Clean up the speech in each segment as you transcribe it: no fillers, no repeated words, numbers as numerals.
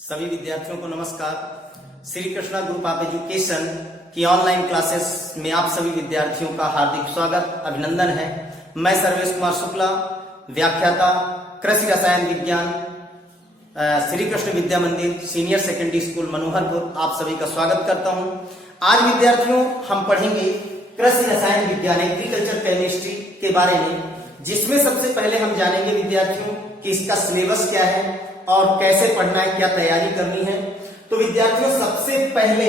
सभी विद्यार्थियों को नमस्कार। Shri Krishna group of education की ऑनलाइन क्लासेस में आप सभी विद्यार्थियों का हार्दिक स्वागत अभिनंदन है। मैं सर्वेश कुमार शुक्ला, व्याख्याता कृषि रसायन विज्ञान, श्री कृष्ण विद्या मंदिर सीनियर सेकेंडरी स्कूल मनोहरपुर, आप सभी का स्वागत करता हूं। आज विद्यार्थियों हम पढ़ेंगे कृषि रसायन विज्ञान एग्रीकल्चर केमिस्ट्री के बारे में, जिसमें सबसे पहले हम जानेंगे विद्यार्थियों कि इसका सिलेबस क्या है और कैसे पढ़ना है, क्या तैयारी करनी है। तो विद्यार्थियों सबसे पहले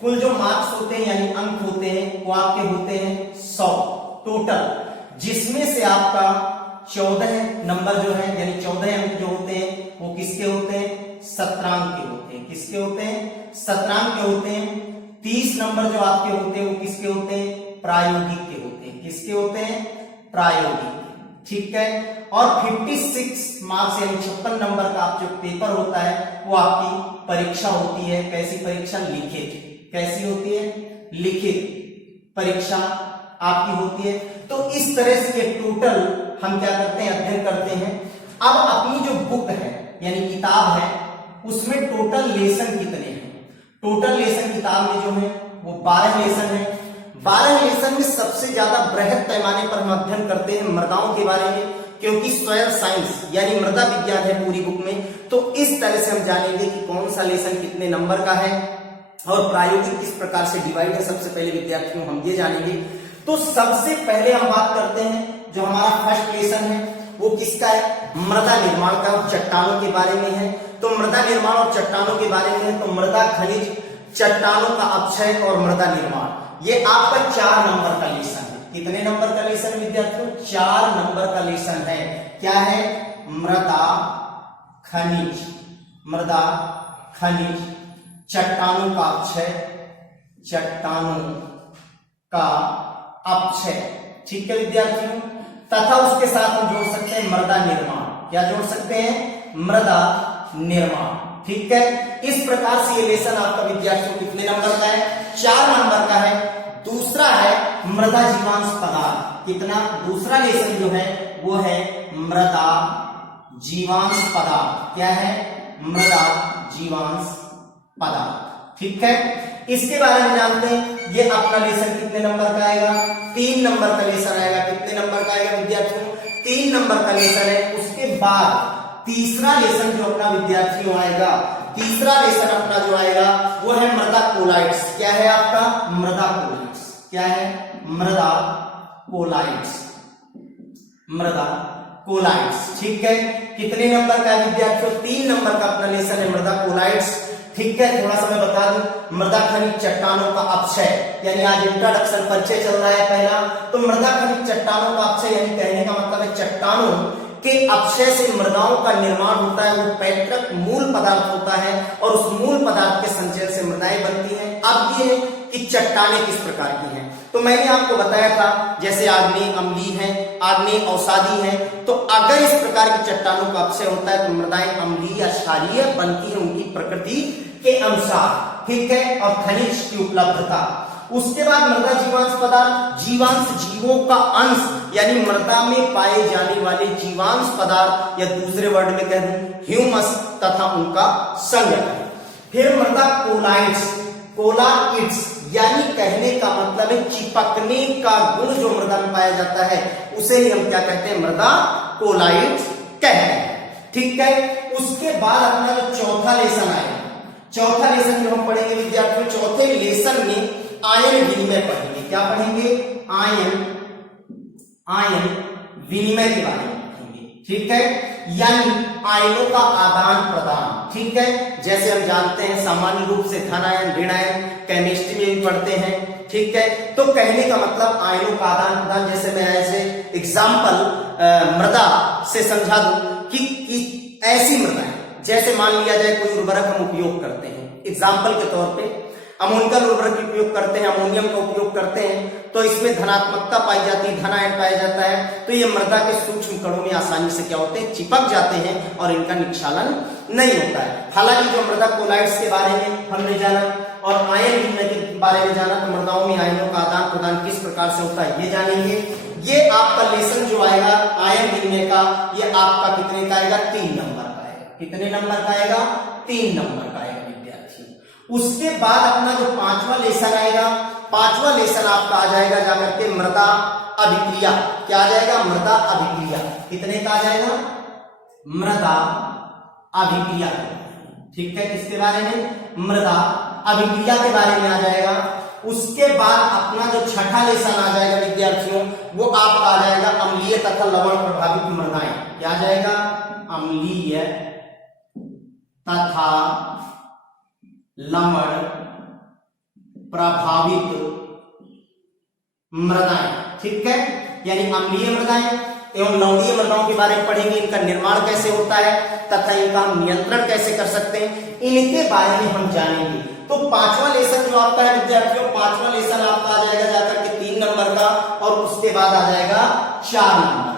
कुल जो मार्क्स होते हैं यानी अंक होते हैं वो आपके होते हैं 100 टोटल, जिसमें से आपका 14 नंबर जो है यानी 14 अंक जो होते हैं वो किसके होते हैं, शतरांक के होते हैं। किसके होते हैं, शतरांक के होते हैं। 30 नंबर जो आपके होते हैं वो किसके होते हैं, प्रायोगिक के होते हैं। किसके होते हैं, प्रायोगिक। ठीक है। और 56 मार्क्स यानी 56 नंबर का आप जो पेपर होता है वो आपकी परीक्षा होती है। कैसी परीक्षा, लिखित। कैसी होती है, लिखित परीक्षा आपकी होती है। तो इस तरह से ये टोटल हम क्या करते हैं, अध्ययन करते हैं। अब अपनी जो बुक है यानी किताब है उसमें टोटल लेसन कितने हैं। टोटल लेसन किताब में जो है वो 12 लेसन है। 12 लेसन में सबसे ज्यादा बृहद पैमाने पर हम अध्ययन करते हैं मृदाओं के बारे में, क्योंकि सॉइल साइंस यानी मृदा विज्ञान है पूरी बुक में। तो इस तरह से हम जानेंगे कि कौन सा लेसन कितने नंबर का है और प्रायोगिक किस प्रकार से डिवाइड है। सबसे पहले विद्यार्थियों हम ये जानेंगे। तो सबसे पहले हम बात करते हैं जो हमारा फर्स्ट लेसन है वो किसका है, मृदा निर्माण का, चट्टानों के बारे में है। तो मृदा निर्माण और चट्टानों के बारे में है तो मृदा खनिज, चट्टानों का अपक्षय और मृदा निर्माण, ये आपका 4 नंबर का लेसन है। कितने नंबर का लेसन विद्यार्थियों, 4 नंबर का लेसन है। क्या है, मृदा खनिज, मृदा खनिज, चट्टानों का अपक्षय, चट्टानों का अपक्षय। ठीक है विद्यार्थियों। तथा उसके साथ हम जोड़ सकते हैं मृदा निर्माण। क्या जोड़ सकते हैं, मृदा निर्माण। ठीक है। इस प्रकार से ये लेसन आपका विद्यार्थियों कितने नंबर का है, 4 नंबर का है। दूसरा है मृदा जीवांश पदार्थ। कितना, दूसरा लेसन जो है वो है मृदा जीवांश पदार्थ। क्या है, मृदा जीवांश पदार्थ। ठीक है। इसके बारे में जानते हैं। ये अपना लेसन कितने नंबर का आएगा, 3 नंबर का लेसन आएगा। कितने नंबर का आएगा विद्यार्थियों, 3 नंबर का लेसन है। उसके बाद तीसरा लेसन जो अपना विद्यार्थियों आएगा, तीसरा लेसन अपना जो आएगा वो है मृदा कोलाइट्स। क्या है आपका, मृदा कोलाइट्स। क्या है, मृदा कोलाइट्स, मृदा कोलाइट्स। ठीक है। कितने नंबर का है विद्यार्थियों, 3 नंबर का अपना लेसन है मृदा कोलाइट्स। ठीक है। थोड़ा सा मैं बता दूं, मृदा खनिज, चट्टानों का अपक्षय, यानी आज इंट्रोडक्शन परिचय चल रहा है पहला। तो मृदा खनिज, चट्टानों का अपक्षय यानी कहने का मतलब है चट्टानों के अपक्षय से मृदाओं का निर्माण होता है। वो पैतृक मूल पदार्थ होता है और उस मूल पदार्थ के संचयन से मृदाएं बनती हैं। अब ये है कि चट्टानें किस प्रकार की हैं। तो मैंने आपको बताया था जैसे आग्नेय अम्लीय है, आग्नेय अवसादी है। तो अगर इस प्रकार की चट्टानों का अपक्षय होता है तो मृदाएं अम्लीय या क्षारीय बनती है उनकी प्रकृति के अनुसार। ठीक है। और खनिज की उपलब्धता। उसके बाद मृदा जीवांश पदार्थ, जीवांश जीवों का अंश यानी मृदा में पाए जाने वाले जीवांश पदार्थ, या दूसरे वर्ड में कह दूं ह्यूमस तथा उनका संगठन। फिर मृदा कोलाइट्स, कोलाइट्स यानी कहने का मतलब है चिपकने का गुण जो मृदा में पाया जाता है उसे ही हम क्या कहते हैं, मृदा कोलाइट्स कहते हैं। ठीक है। उसके बाद अपना जो चौथा लेसन आएगा, चौथा लेसन जो हम पढ़ेंगे विद्यार्थियों, चौथे लेसन में आयन विनिमय पढ़ेंगे। क्या पढ़ेंगे, आयन विनिमय के बारे में पढ़ेंगे। ठीक है। यानी आयनों का आदान प्रदान। ठीक है। जैसे हम जानते हैं सामान्य रूप से धनायन, ऋणायन केमिस्ट्री में भी पढ़ते हैं। ठीक है। तो कहने का मतलब आयनों का आदान प्रदान, जैसे मैं ऐसे एग्जाम्पल मृदा से समझा दूं कि ऐसी मृदाएं, जैसे मान लिया जाए कोई उर्वरक हम उपयोग करते हैं, एग्जाम्पल के तौर पे अमोनियम उर्वरक उपयोग करते हैं, अमोनियम का उपयोग करते हैं, तो इसमें धनात्मकता पाई जाती है, धनायन पाया जाता है। तो ये मृदा के सूक्ष्म कणों में आसानी से क्या होते हैं, चिपक जाते हैं और इनका निक्षालन नहीं होता है। हालांकि जो मृदा कोलाइट्स के बारे में हमने जाना और आयन विनिमय के बारे में जाना, तो मृदाओं में आयनों का आदान प्रदान किस प्रकार से होता है ये जानेंगे। ये आपका लेसन जो आएगा आयन विनिमय का, ये आपका कितने का आएगा, 3 नंबर का आएगा। कितने नंबर का आएगा, 3 नंबर का आएगा विद्यार्थियों। उसके बाद अपना जो 5वां लेसन आएगा, 5वां लेसन आपका आ जाएगा जाकर के मृदा अभिक्रिया। क्या आ जाएगा? मृदा अभिक्रिया। कितने का आ जाएगा? मृदा अभिक्रिया। ठीक है, किसके बारे में? मृदा अभिक्रिया के बारे में आ जाएगा। उसके बाद अपना जो छठा लेसन आ जाएगा विद्यार्थियों, वो आपका आ जाएगा अम्लीय तथा लवण प्रभावित मृदाएं। क्या आ जाएगा? अम्लीय तथा लवण प्रभावित मृदाएं। ठीक है, यानी अम्लीय मृदाएं एवं लवणीय मृदाओं के बारे में पढ़ेंगे, इनका निर्माण कैसे होता है तथा इनका हम नियंत्रण कैसे कर सकते हैं, इनके बारे में हम जानेंगे। तो 5वां लेसन जो आपका है विद्यार्थियों, 5वां लेसन आपका आ जाएगा जाकर के 3 नंबर का, और उसके बाद आ जाएगा 4 नंबर का।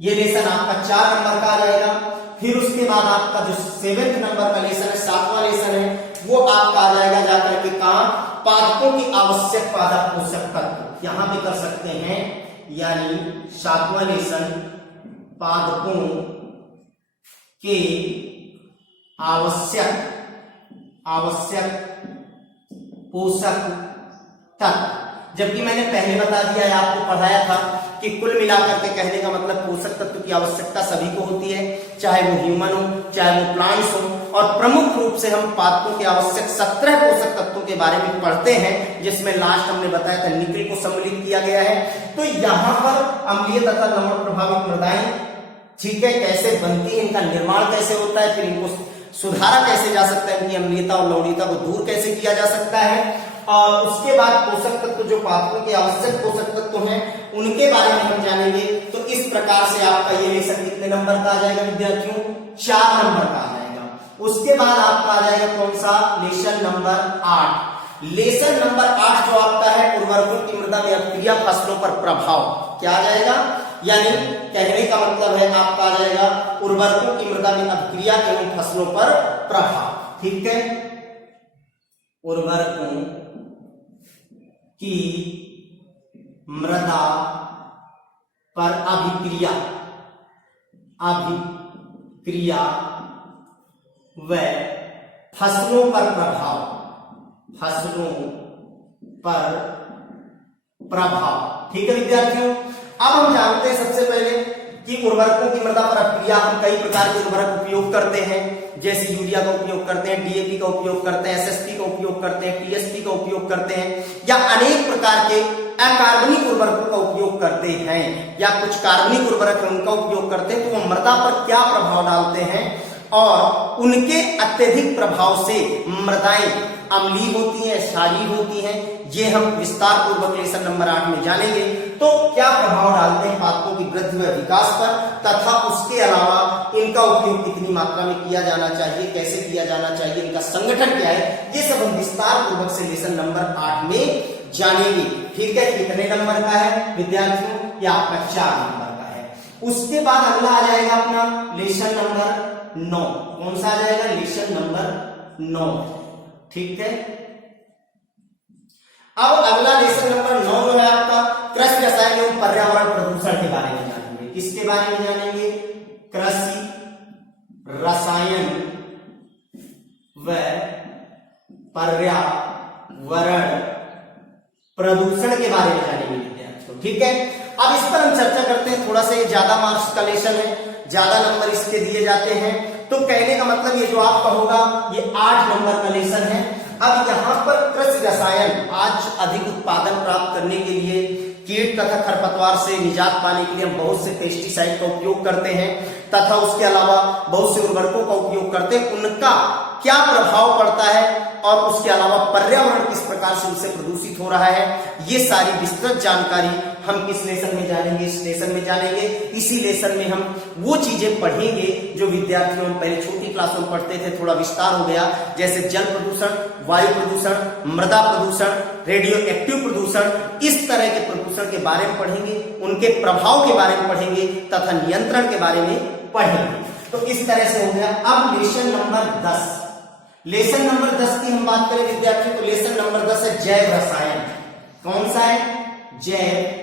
ये लेसन आपका 4 नंबर का आ जाएगा। फिर उसके बाद आपका जो 7वें नंबर का लेसन है, 7वां लेसन है, वो आपका आ जाएगा जाकर के कहां? पादपों की आवश्यक पादप पोषक तत्व, यहां भी कर सकते हैं। यानी 7वां लेसन पादपों के आवश्यक पोषक तत्व। जबकि मैंने पहले बता दिया है, आपको पढ़ाया था कि कुल मिलाकर के कहने का मतलब पोषक तत्व की आवश्यकता सभी को होती है, चाहे वो ह्यूमन हो चाहे वो प्लांट्स हो। और प्रमुख रूप से हम पादपों के आवश्यक 17 पोषक तत्वों के बारे में पढ़ते हैं, जिसमें लास्ट हमने बताया था निकल को सम्मिलित किया गया है। तो यहाँ पर अम्लीय तथा लवण प्रभावित मृदाएं, ठीक है, कैसे बनती है, इनका निर्माण कैसे होता है, फिर इनको सुधारा कैसे जा सकता है, इनकी अम्लीयता और लवणीयता को दूर कैसे किया जा सकता है, और उसके बाद पोषक तत्व जो पादपों के आवश्यक पोषक तत्व हैं उनके बारे में हम जानेंगे। तो इस प्रकार से आपका ये लेसन कितने नंबर का आ जाएगा विद्यार्थियों? 4 नंबर का आ जाएगा। उसके बाद आपका आ जाएगा कौन सा? Lesson number 8। लेसन नंबर 8 जो आपका है उर्वरकों की मृदा में अभिक्रिया फसलों पर प्रभाव। क्या आ जाएगा? यानी कहने का मतलब है आपका आ जाएगा उर्वरकों की मृदा में अभिक्रिया एवं फसलों पर प्रभाव। ठीक है, उर्वरकों की मृदा पर अभिक्रिया व फसलों पर प्रभाव। ठीक है विद्यार्थियों, अब हम जानते हैं सबसे पहले कि उर्वरकों की मृदा पर अभिक्रिया हम कई प्रकार के उर्वरक उपयोग करते हैं, जैसे यूरिया का उपयोग करते हैं, डीएपी का उपयोग करते हैं, एसएसपी का उपयोग करते हैं, टीएसपी का उपयोग करते हैं, या अनेक प्रकार के अकार्बनिक उर्वरकों का उपयोग करते हैं, या कुछ कार्बनिक उर्वरक है उनका उपयोग करते हैं। तो वो मृदा पर क्या प्रभाव डालते हैं और उनके अत्यधिक प्रभाव से मृदाएं अम्लीय होती हैं, क्षारीय होती हैं, ये हम विस्तार पूर्वक लेसन नंबर 8 में जानेंगे। तो क्या प्रभाव डालते हैं पादपों की वृद्धि व विकास पर, तथा उसके अलावा इनका उपयोग कितनी मात्रा में किया जाना चाहिए, कैसे किया जाना चाहिए, इनका संगठन क्या है, ये सब हम विस्तार पूर्वक से लेसन नंबर 8 में जानेंगे। ठीक है, कितने नंबर का है विद्यार्थियों? ये आपका 4 नंबर का है। उसके बाद अगला आ जाएगा अपना लेसन नंबर 9। कौन सा आ जाएगा? Lesson number 9। ठीक है, अब अगला लेसन नंबर 9 जो है आपका कृषि रसायन एवं पर्यावरण प्रदूषण के बारे में जानेंगे। किसके बारे में जानेंगे? कृषि रसायन व पर्यावरण प्रदूषण के बारे में जानेंगे विद्यार्थियों। ठीक है, अब इस पर हम चर्चा करते हैं। थोड़ा सा ये ज्यादा मार्क्स का लेसन है, ज्यादा नंबर इसके दिए जाते हैं, तो कहने का मतलब ये जो आपका होगा ये 8 नंबर का लेसन है। अब यहाँ पर कृषि रसायन आज अधिक उत्पादन प्राप्त करने के लिए, कीट तथा खरपतवार से निजात पाने के लिए हम बहुत से पेस्टिसाइड का उपयोग करते हैं, तथा उसके अलावा बहुत से उर्वरकों का उपयोग करते हैं। उनका क्या प्रभाव पड़ता है और उसके अलावा पर्यावरण किस प्रकार से उनसे प्रदूषित हो रहा है, ये सारी विस्तृत जानकारी हम किस लेसन में जानेंगे? इस लेसन में जानेंगे। इसी लेसन में हम वो चीजें पढ़ेंगे जो विद्यार्थियों हम पहले छोटी क्लास में पढ़ते थे, थोड़ा विस्तार हो गया, जैसे जल प्रदूषण, वायु प्रदूषण, मृदा प्रदूषण, रेडियो एक्टिव प्रदूषण, इस तरह के प्रदूषण के बारे में पढ़ेंगे, उनके प्रभाव के बारे में पढ़ेंगे तथा नियंत्रण के बारे में पढ़ेंगे। तो इस तरह से हो गया। अब लेसन नंबर 10। लेसन नंबर 10 की हम बात करें विद्यार्थियों, तो लेसन नंबर 10 है जैव रसायन। कौन सा है? जैव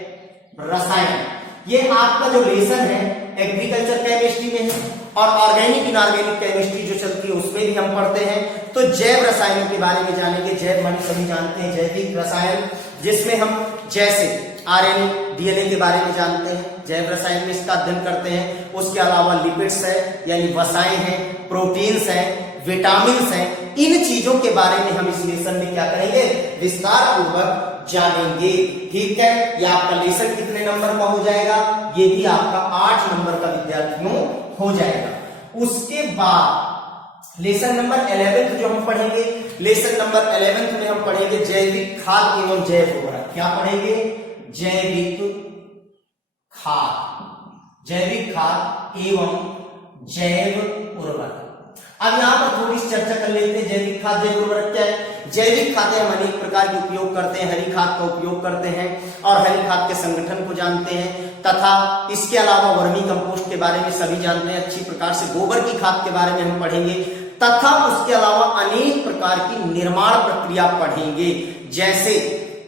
रसायन। ये आपका जो लेसन है एग्रीकल्चर केमिस्ट्री में है, और ऑर्गेनिक इनऑर्गेनिक केमिस्ट्री जो चलती है उसमें भी हम पढ़ते हैं। तो जैव रसायनों के बारे में जानेंगे। जैव माने सभी जानते हैं जैविक रसायन, जिसमें हम जैसे आरएनए डीएनए के बारे में जानते हैं, जैव रसायन में इसका अध्ययन करते हैं। उसके अलावा लिपिड्स है यानी वसाएं हैं, प्रोटीन्स हैं, विटामिन्स हैं, इन चीजों के बारे में हम इस लेसन में क्या करेंगे, विस्तार पूर्वक जानेंगे। ठीक है, ये आपका लेसन कितने नंबर का हो जाएगा, ये भी आपका 8 नंबर का विद्यार्थियों हो जाएगा। उसके बाद लेसन नंबर 11 जो हम पढ़ेंगे, लेसन नंबर 11 में हम पढ़ेंगे जैविक खाद एवं जैव उर्वरक। क्या पढ़ेंगे, जैविक खाद, जैविक खाद एवं जैव उर्वरक। अब यहां पर थोड़ी सी चर्चा कर लेते हैं। जैविक खाद जैव उर्वरक क्या है। जैविक खाद हम अनेक प्रकार के उपयोग करते हैं, हरी खाद का उपयोग करते हैं और हरी खाद के संगठन को जानते हैं, तथा इसके अलावा वर्मी कंपोस्ट के बारे में सभी जानते हैं अच्छी प्रकार से। गोबर की खाद के बारे में हम पढ़ेंगे, तथा उसके अलावा अनेक प्रकार की निर्माण प्रक्रिया पढ़ेंगे, जैसे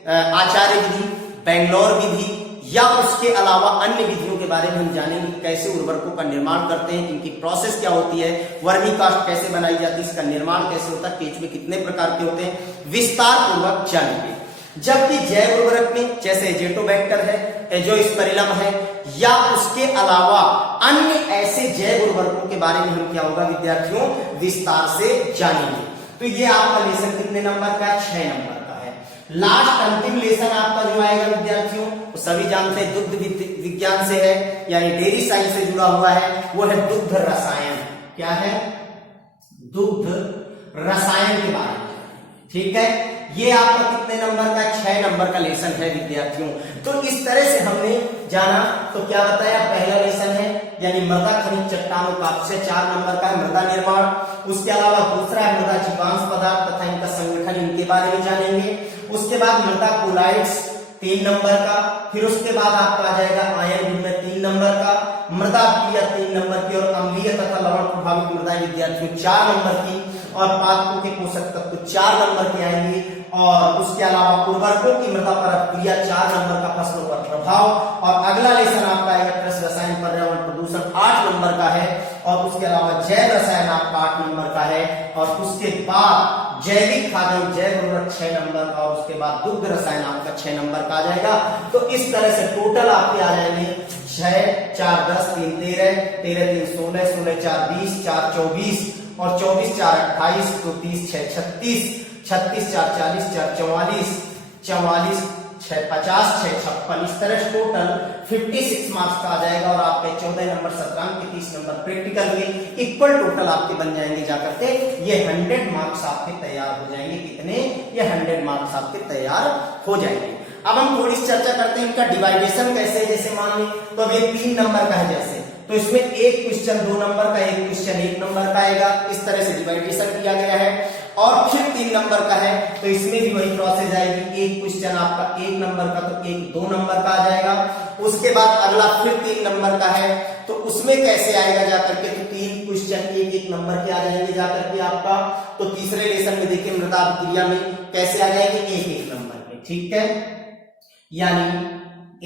आचार्य विधि, बेंगलोर विधि, या उसके अलावा अन्य विधियों के बारे में हम जानेंगे कैसे उर्वरकों का निर्माण करते हैं, इनकी प्रोसेस क्या होती है, वर्मी कास्ट कैसे बनाई जाती है, इसका निर्माण कैसे होता है, केंचुए कितने प्रकार के होते हैं, विस्तार पूर्वक जानेंगे। जबकि जैव उर्वरक में जैसे एजेटोबैक्टर है, एजोस्पेरिलम है, या उसके अलावा अन्य ऐसे जैव उर्वरकों के बारे में हम क्या होगा विद्यार्थियों, विस्तार से जानेंगे। तो ये आपका लेसन कितने नंबर का है, 6 नंबर का है। लास्ट अंतिम लेसन आपका जो आएगा विद्यार्थियों, तो सभी जानते हैं दुग्ध विज्ञान से है, यानी डेयरी साइंस से जुड़ा हुआ है, वो है दुग्ध रसायन। क्या है, दुग्ध रसायन के बारे में। ठीक है, ये आपका कितने नंबर का, 6 नंबर का लेसन है विद्यार्थियों। तो इस तरह से हमने जाना। तो क्या बताया, पहला लेसन है यानी मृदा खनिज चट्टानों का, 4 नंबर का है मृदा निर्माण। उसके अलावा दूसरा है मृदा जीवांश पदार्थ तथा इनका संगठन, इनके बारे में जानेंगे। उसके बाद मृदा कोलाइड्स 3 नंबर का, फिर उसके बाद आपका आ जाएगा आयन में 3 नंबर का, मृदा क्रिया 3 नंबर की, और अम्लीय तथा लवण प्रभावित मृदा विद्यार्थियों 4 नंबर की, और पादपों के पोषक तत्व 4 नंबर के आएंगे। और उसके अलावा उर्वरकों की मृदा पर क्रिया 4 नंबर का, फसलों पर प्रभाव। और अगला लेसन आपका आएगा कृषि रसायन पर्यावरण प्रदूषण 8 नंबर का है, और उसके अलावा जैव रसायन आपका 8 नंबर का है, और उसके बाद जैविक खाद जैव उर्वरक 6 नंबर का, और उसके बाद दुग्ध रसायन आपका 6 नंबर का आ जाएगा। तो इस तरह से टोटल आपके आ जाएंगे 6, 4, 10, 3, 13, 13, 3, 16, 16, 4, 20, 4, 24, और 24, 4, 28, 2, 30, 6, 36, 36, 4, 40, 4, 44, 44, 6, 50, 6, 56। इस तरह टोटल 56 मार्क्स का आ जाएगा, और आपके 14 नंबर 17 के 30 नंबर प्रैक्टिकल में इक्वल टोटल आपके बन जाएंगे जाकर के। ये 100 मार्क्स आपके तैयार हो जाएंगे। कितने, ये 100 मार्क्स आपके तैयार हो जाएंगे। अब हम थोड़ी सी चर्चा करते हैं इनका डिवाइडेशन कैसे। जैसे मान ली तो अब ये 3 नंबर का है जैसे, तो इसमें एक क्वेश्चन 2 नंबर का, एक क्वेश्चन 1 नंबर का आएगा। इस तरह से डिवाइडेशन किया गया है। और फिर 3 नंबर का है तो इसमें भी वही प्रोसेस आएगी, एक क्वेश्चन आपका 1 नंबर का तो एक 2 नंबर का आ जाएगा। उसके बाद अगला फिर 3 नंबर का है, तो उसमें कैसे आएगा जाकर के, तो 3 क्वेश्चन 1-1 नंबर के आ जाएंगे जाकर के आपका। तो तीसरे लेसन में देखिए मृदा अभिक्रिया में कैसे आ जाएंगे, 1-1 नंबर के। ठीक है, यानी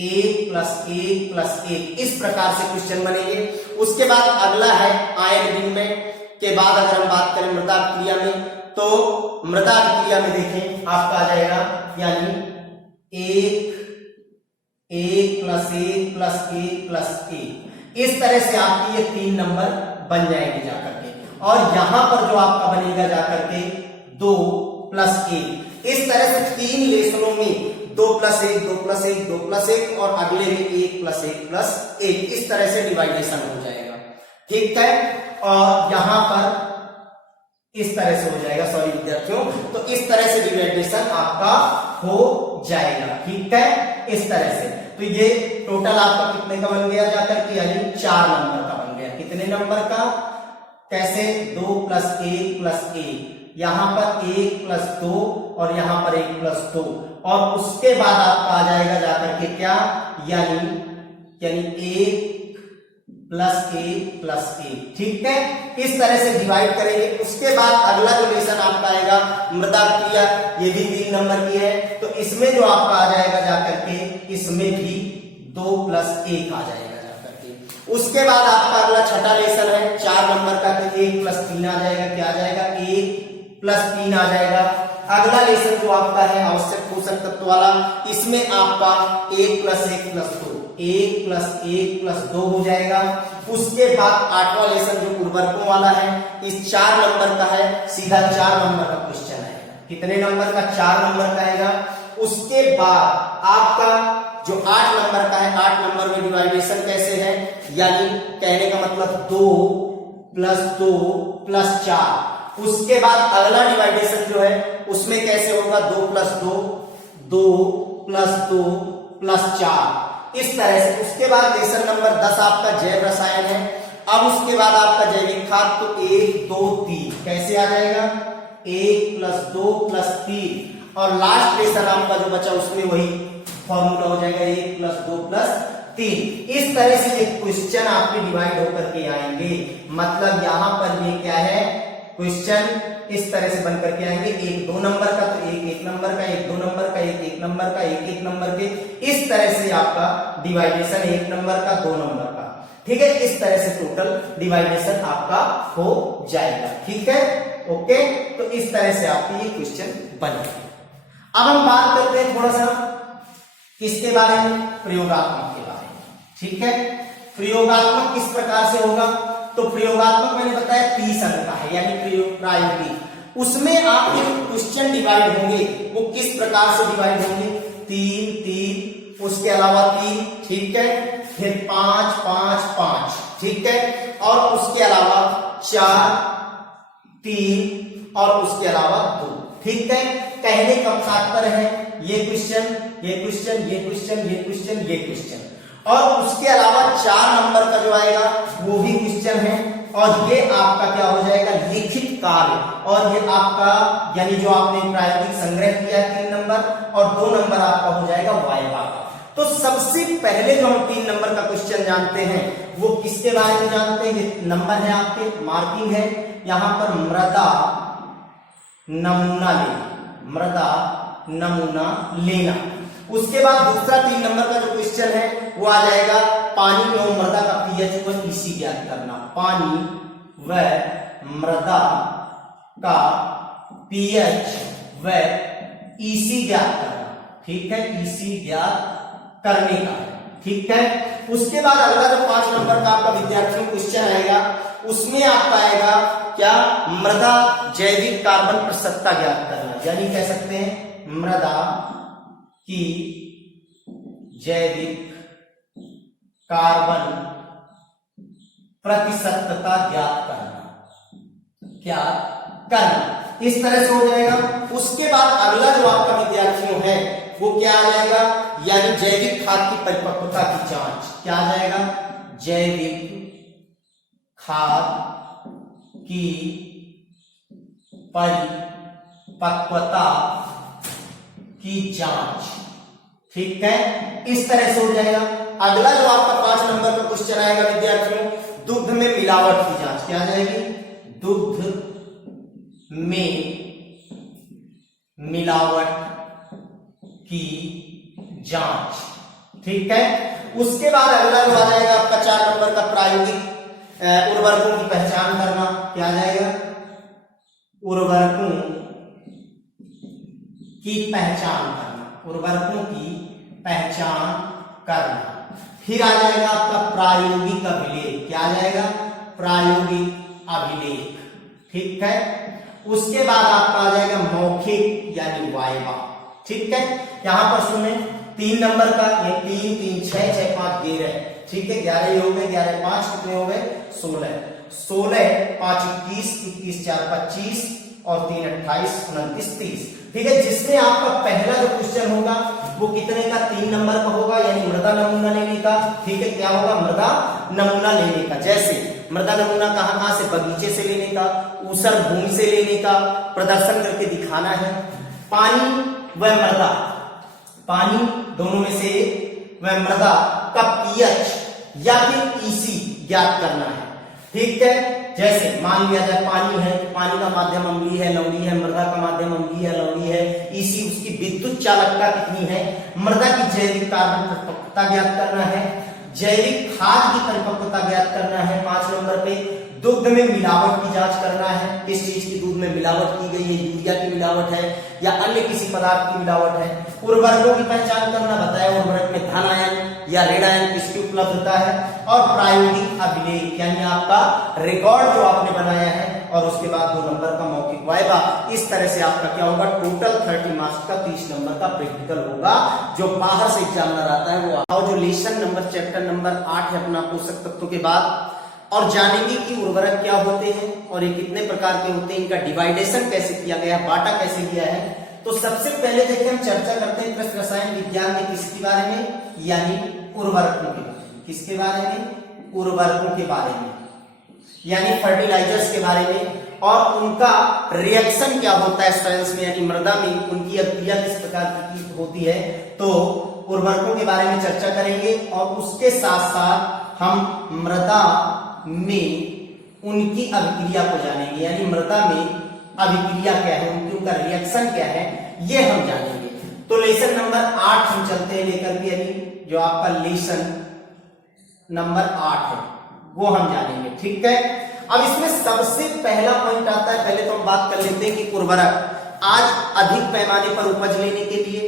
1 + 1 + 1 इस प्रकार से क्वेश्चन बनेंगे। उसके बाद अगला है आयन विनिमय के बाद अगर हम बात करें मृदा अभिक्रिया में, तो मृदा अभिक्रिया में देखें आपका आ जाएगा यानी 1 + 1 + 1 + 1। इस तरह से आपकी ये 3 नंबर बन जाएंगे जाकर के। और यहां पर जो आपका बनेगा जाकर के 2 + 1। इस तरह से 3 लेसनों में 2 + 1, 2 + 1, 2 + 1, और अगले में 1 + 1 + 1। इस तरह से डिवाइडेशन हो जाएगा। ठीक है, और यहां पर इस तरह से हो जाएगा, सॉरी विद्यार्थियों, तो इस तरह से डिवाइडेशन आपका हो जाएगा। ठीक है, इस तरह से। तो ये टोटल आपका कितने का बन गया जाकर के, यानी 4 नंबर का बन गया। कितने नंबर का, कैसे, 2 + 1 + 1, यहां पर 1 + 2, और यहां पर 1 + 2, और उसके बाद आपका आ जाएगा जाकर के क्या, यानी 1 + 1 + 1। ठीक है, इस तरह से डिवाइड करेंगे। उसके बाद अगला जो लेसन आपका आएगा मृदा क्रिया, ये भी 3 नंबर की है। तो इसमें जो आपका आ जाएगा जाकर के, इसमें भी 2 + 1 आ जाएगा जाकर के। उसके बाद आपका अगला छठा लेसन है 4 नंबर का, तो 1 + 3 आ जाएगा। क्या आ जाएगा? 1 + 3 आ जाएगा। अगला लेसन जो आपका है आवश्यक पोषक तत्व वाला, इसमें आपका 1 + 1 + 2, 1 + 1 + 2 हो जाएगा। उसके बाद 8वां लेसन जो उर्वरकों वाला है, इस 4 नंबर का है, सीधा 4 नंबर का क्वेश्चन आएगा। कितने नंबर का? 4 नंबर का आएगा। उसके बाद आपका जो 8 नंबर का है, 8 नंबर में डिवाइडेशन कैसे है, यानी कहने का मतलब 2 + 2 + 4। उसके बाद अगला डिवाइडेशन जो है उसमें कैसे होगा? 2 + 2, 2 + 2 + 4, इस तरह से। उसके बाद लेसन नंबर 10 आपका जैव रसायन है। अब उसके बाद आपका जैविक खाद, तो 1 2 3 कैसे आ जाएगा? 1 + 2 + 3। और लास्ट लेसन आपका जो बचा उसमें वही फॉर्मूला हो जाएगा, 1 + 2 + 3। इस तरह से ये क्वेश्चन आपके डिवाइड होकर के आएंगे। मतलब यहां पर ये क्या है, क्वेश्चन इस तरह से बनकर के आएंगे। 1 2 नंबर का, तो 1 1 नंबर का, 1 2 नंबर का, 1 1 नंबर का, 1 1 नंबर के, इस तरह से आपका डिवाइडेशन 1 नंबर का, 2 नंबर का। ठीक है, इस तरह से टोटल डिवाइडेशन आपका हो जाएगा। ठीक है, ओके। तो इस तरह से आपके ये क्वेश्चन बनेंगे। अब हम बात करते हैं थोड़ा सा किसके बारे में? प्रयोगात्मक के बारे में। ठीक है, प्रयोगात्मक किस प्रकार से होगा? तो प्रयोगात्मक मैंने बताया 30 अंक का है, यानी प्रायोगिक। उसमें आपके क्वेश्चन डिवाइड होंगे, वो किस प्रकार से डिवाइड होंगे? 3 3, उसके अलावा 3, ठीक है, फिर 5 5 5, ठीक है, और उसके अलावा 4 3 और उसके अलावा 2। ठीक है, कहने का तात्पर्य है ये क्वेश्चन, ये क्वेश्चन, ये क्वेश्चन, ये क्वेश्चन, ये क्वेश्चन, और उसके अलावा 4 नंबर का जो आएगा वो भी क्वेश्चन है। और ये आपका क्या हो जाएगा? लिखित कार्य। और ये आपका यानी जो आपने प्रायोगिक संग्रह किया 3 नंबर, और 2 नंबर आपका हो जाएगा वाइवा का। तो सबसे पहले जो हम 3 नंबर का क्वेश्चन जानते हैं वो किसके बारे में जानते हैं? ये नंबर है आपके, मार्किंग है यहां पर, मृदा नमूना लेना, मृदा नमूना लेना। उसके बाद दूसरा 3 नंबर का जो क्वेश्चन है वो आ जाएगा, पानी एवं मृदा का पीएच व ईसी ज्ञात करना। पानी व मृदा का पीएच व ईसी ज्ञात करना। ठीक है, ईसी ज्ञात करने का। ठीक है, उसके बाद अगला जो 5 नंबर का आपका विद्यार्थियों क्वेश्चन आएगा, उसमें आपका आएगा क्या? मृदा जैविक कार्बन प्रतिशतता ज्ञात करना। यानी कह सकते हैं मृदा की जैविक कार्बन प्रतिशतता ज्ञात करना, क्या करना, इस तरह से हो जाएगा। उसके बाद अगला जो आपका विद्यार्थियों है वो क्या आ जाएगा? यानी जैविक खाद की परिपक्वता की जांच। क्या आ जाएगा? जैविक खाद की परिपक्वता की जांच। ठीक है, इस तरह से हो जाएगा। अगला जो आपका 5 नंबर का क्वेश्चन आएगा विद्यार्थियों, दुग्ध में मिलावट की जांच। क्या आ जाएगी? दुग्ध में मिलावट की जांच। ठीक है, उसके बाद अगला जो आ जाएगा आपका 4 नंबर का प्रायोगिक उर्वरकों की पहचान करना। क्या आ जाएगा? उर्वरकों की पहचान करना, उर्वरकों की पहचान करना। फिर आ जाएगा आपका प्रायोगिक अभिलेख। क्या आ जाएगा? प्रायोगिक अभिलेख। ठीक है, उसके बाद आपका आ जाएगा मौखिक यानी वाइवा। ठीक है, यहां पर सुने 3 नंबर का, ये 3 3 6 6 5 11। ठीक है, 11 ही हो गए, 11 5 कितने हो गए? 16 16 5 21 21 4 25 और 3 28 29 30। ठीक है, जिसमें आपका पहला जो क्वेश्चन होगा वो कितने का? 3 नंबर का होगा, यानी मृदा नमूना लेने का। ठीक है, क्या होगा? मृदा नमूना लेने का। जैसे मृदा नमूना कहां से? बगीचे से लेने का, ऊसर भूमि से लेने का, प्रदर्शन करके दिखाना है। पानी व मृदा, पानी दोनों में से व मृदा का पीएच या फिर ईसी ज्ञात करना है। ठीक है, जैसे मान लिया जाए पानी है, पानी का माध्यम अम्लीय है, लवणीय है, मृदा का माध्यम अम्लीय है, लवणीय है। ईसी उसकी विद्युत चालकता कितनी है, मृदा की जैविक कार्बन प्रतिशतता ज्ञात करना है। जैविक खाद की परिपक्वता ज्ञात करना है। 5 नंबर पे दुग्ध में मिलावट की जांच करना है, किस चीज की दूध में मिलावट की गई है, यूरिया की मिलावट है या अन्य किसी पदार्थ की मिलावट है। उर्वरकों की पहचान करना, बताया उर्वरक में धन आयन या ऋण आयन किसकी उपलब्धता है। और प्रायोगिक अभिलेख यानी आपका रिकॉर्ड जो आपने बनाया है, और उसके बाद 2 नंबर का मौखिक वाइवा। इस तरह से आपका क्या होगा, टोटल 30 मार्क्स का 30 नंबर का प्रैक्टिकल होगा जो बाहर से एग्जामिनर आता है वो। और जो लेसन नंबर चैप्टर नंबर 8 है अपना पोषक तत्वों के बाद, और जानेंगे कि उर्वरक क्या होते हैं और ये कितने प्रकार के होते हैं, इनका डिवाइडेशन कैसे किया गया है, बांटा कैसे गया है। तो सबसे पहले देखिए हम चर्चा करते हैं कृषि रसायन विज्ञान के किसके बारे में, यानी उर्वरकों के बारे में। किसके बारे में, उर्वरकों के बारे में, यानी फर्टिलाइजर्स के बारे में, और उनका रिएक्शन क्या होता है साइंस में, यानी मृदा में उनकी अभिक्रिया किस प्रकार की होती है। तो उर्वरकों के बारे में चर्चा करेंगे और उसके साथ साथ हम मृदा में उनकी अभिक्रिया को जानेंगे, यानी मृदा में अभिक्रिया क्या है, उनका रिएक्शन क्या है, ये हम जानेंगे। तो लेसन नंबर 8 हम चलते हैं लेकर के, यानी जो आपका लेसन नंबर 8 है वो हम जानेंगे। ठीक है, अब इसमें सबसे पहला पॉइंट आता है, पहले तो हम बात कर लेते हैं कि उर्वरक आज अधिक पैमाने पर उपज लेने के लिए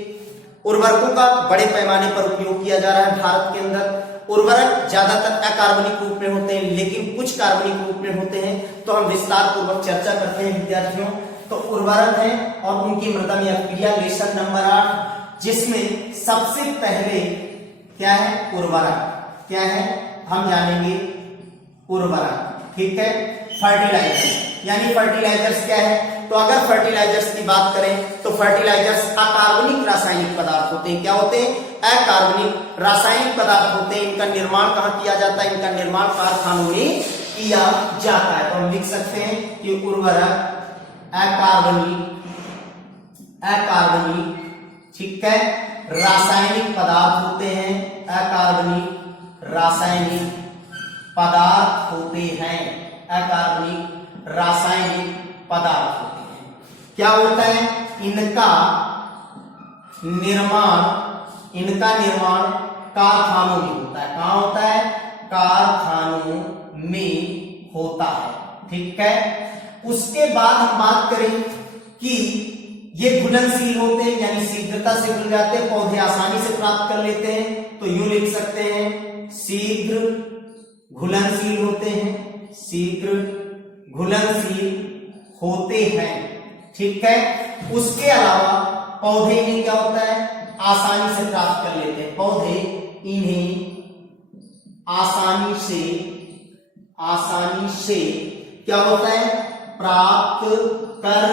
उर्वरकों का बड़े पैमाने पर उपयोग किया जा रहा है भारत के अंदर। उर्वरक ज्यादातर अकार्बनिक रूप में होते हैं, लेकिन कुछ कार्बनिक रूप में होते हैं, तो हम विस्तार पूर्वक चर्चा करते हैं विद्यार्थियों। तो उर्वरक है और उनकी मृदा में अभिक्रिया, लेसन नंबर 8, जिसमें सबसे पहले क्या है, उर्वरक क्या है हम जानेंगे, उर्वरक। ठीक है, फर्टिलाइजर्स, यानी फर्टिलाइजर्स क्या है। तो अगर फर्टिलाइजर्स की बात करें तो फर्टिलाइजर्स अकार्बनिक रासायनिक पदार्थ होते हैं। क्या होते हैं, अकार्बनिक रासायनिक पदार्थ होते हैं। इनका निर्माण कहां किया जाता है, इनका निर्माण कारखानों में किया जाता है। तो हम लिख सकते हैं कि उर्वरक अकार्बनिक, ठीक है, रासायनिक पदार्थ होते हैं, अकार्बनिक रासायनिक पदार्थ होते हैं, अकार्बनिक रासायनिक पदार्थ होते हैं। क्या होता है, इनका निर्माण कारखानों में होता है। कहां होता है, कारखानों में होता है। ठीक है, उसके बाद हम बात करें कि ये घुलनशील होते हैं, यानी शीघ्रता से घुल जाते हैं, पौधे आसानी से प्राप्त कर लेते हैं। तो यूं लिख सकते हैं, शीघ्र घुलनशील होते हैं, शीघ्र घुलनशील होते हैं। ठीक है, उसके अलावा पौधे में क्या होता है, आसानी से प्राप्त कर लेते हैं, पौधे इन्हें आसानी से क्या होता है, प्राप्त कर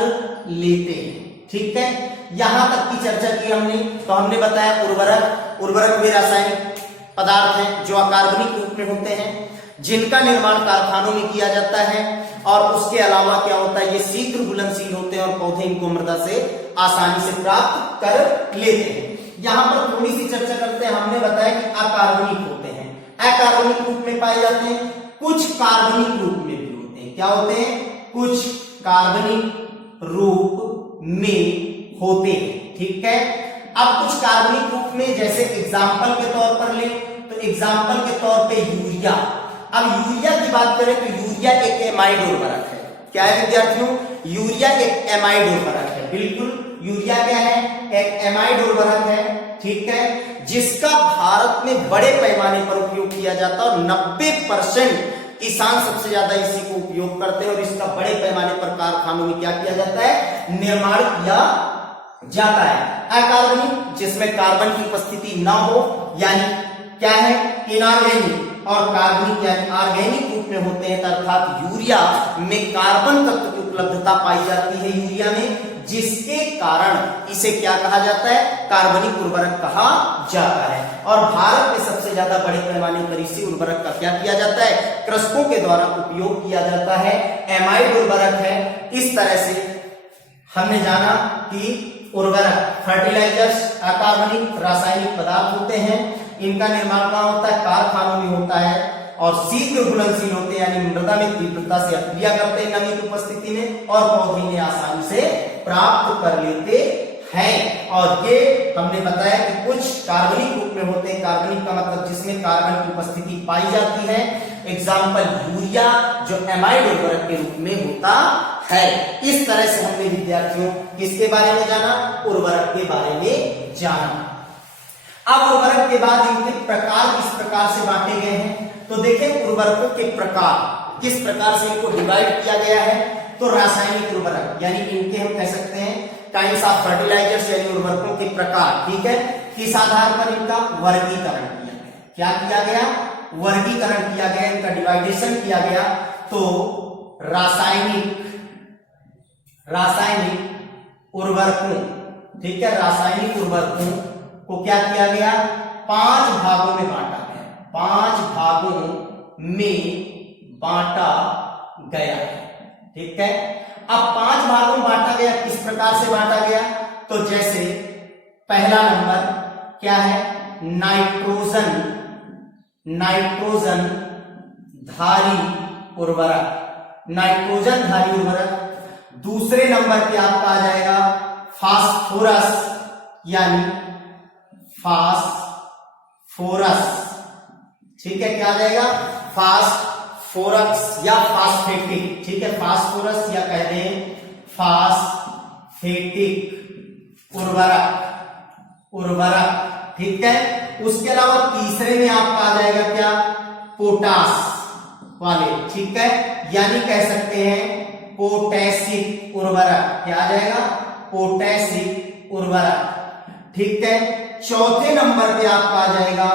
लेते हैं। ठीक है, यहां तक की चर्चा की हमने। तो हमने बताया उर्वरक वे रासायनिक पदार्थ हैं जो अकार्बनिक रूप में होते हैं, जिनका निर्माण कारखानों में किया जाता है, और उसके अलावा क्या होता है, ये शीघ्र घुलनशील होते हैं और पौधे इनको मृदा से आसानी से प्राप्त कर लेते हैं। यहां पर थोड़ी सी चर्चा करते हैं। हमने बताया कि अकार्बनिक होते हैं, अकार्बनिक रूप में पाए जाते हैं, कुछ कार्बनिक रूप में भी होते हैं। क्या होते हैं, कुछ कार्बनिक रूप में होते हैं। ठीक है, अब कुछ कार्बनिक रूप में, जैसे एग्जाम्पल के तौर पर ले तो एग्जाम्पल के तौर पे यूरिया। अब यूरिया की बात करें तो यूरिया एक एमाइड उर्वरक है। क्या है विद्यार्थियों, यूरिया एक एमाइड उर्वरक है। बिल्कुल, यूरिया क्या है, एक एमाइड उर्वरक है। ठीक है, जिसका भारत में बड़े पैमाने पर उपयोग किया जाता है और 90% किसान सबसे ज्यादा इसी को उपयोग करते हैं, और इसका बड़े पैमाने पर कारखानों में क्या किया जाता है, निर्माण किया जाता है। अकार्बनिक, जिसमें कार्बन की उपस्थिति ना हो, यानी क्या है, इनऑर्गेनिक, और कार्बनिक यानी ऑर्गेनिक रूप में होते हैं, अर्थात यूरिया में कार्बन तत्व की उपलब्धता पाई जाती है यूरिया में, जिसके कारण इसे क्या कहा जाता है, कार्बनिक उर्वरक कहा जाता है। और भारत में सबसे ज्यादा बड़े पैमाने पर इसी उर्वरक का क्या किया जाता है, कृषकों के द्वारा उपयोग किया जाता है, एमाइड उर्वरक है। इस तरह से हमने जाना कि उर्वरक फर्टिलाइजर्स अकार्बनिक रासायनिक पदार्थ होते हैं, इनका निर्माण कहां होता है, कारखानों में होता है, और शीघ्र घुलनशील होते हैं, यानी मृदा में तीव्रता से अभिक्रिया करते हैं नमी की उपस्थिति में, और पौधे इन्हें आसानी से प्राप्त कर लेते हैं। और ये हमने बताया कि कुछ कार्बनिक रूप में होते हैं। कार्बनिक का मतलब जिसमें कार्बन की उपस्थिति पाई जाती है। एग्जाम्पल यूरिया जो एमाइड उर्वरक के रूप में होता है। इस तरह से हमने विद्यार्थियों किसके बारे में जाना, उर्वरक के बारे में जाना। अब उर्वरक के बाद इनके प्रकार किस प्रकार से बांटे गए हैं, तो देखें उर्वरकों के प्रकार किस प्रकार से इनको डिवाइड किया गया है। तो रासायनिक उर्वरक यानी इनके हम कह सकते हैं काइंड्स ऑफ फर्टिलाइजर्स यानी उर्वरकों के प्रकार, ठीक है। किस आधार पर इनका वर्गीकरण किया गया, क्या किया गया, वर्गीकरण किया गया, इनका डिवाइडेशन किया गया। तो रासायनिक उर्वरकों, ठीक है, रासायनिक उर्वरकों को क्या किया गया, 5 भागों में बांटा गया, 5 भागों में बांटा गया, ठीक है। अब 5 भागों में बांटा गया, किस प्रकार से बांटा गया, तो जैसे पहला नंबर क्या है, नाइट्रोजन धारी उर्वरक, नाइट्रोजन धारी उर्वरक। दूसरे नंबर पे आपका आ जाएगा फास्फोरस यानी फास्फोरस, ठीक है, क्या आ जाएगा, फास्फोरस या फास्फेटिक, ठीक है, फास्फोरस या कह दें फास्फेटिक उर्वरक, ठीक है। उसके अलावा तीसरे में आपका आ जाएगा क्या, पोटास वाले, ठीक है, यानी कह सकते हैं पोटैशिक उर्वरक, क्या आ जाएगा, पोटैशिक उर्वरक, ठीक है। चौथे नंबर पे आपका आ जाएगा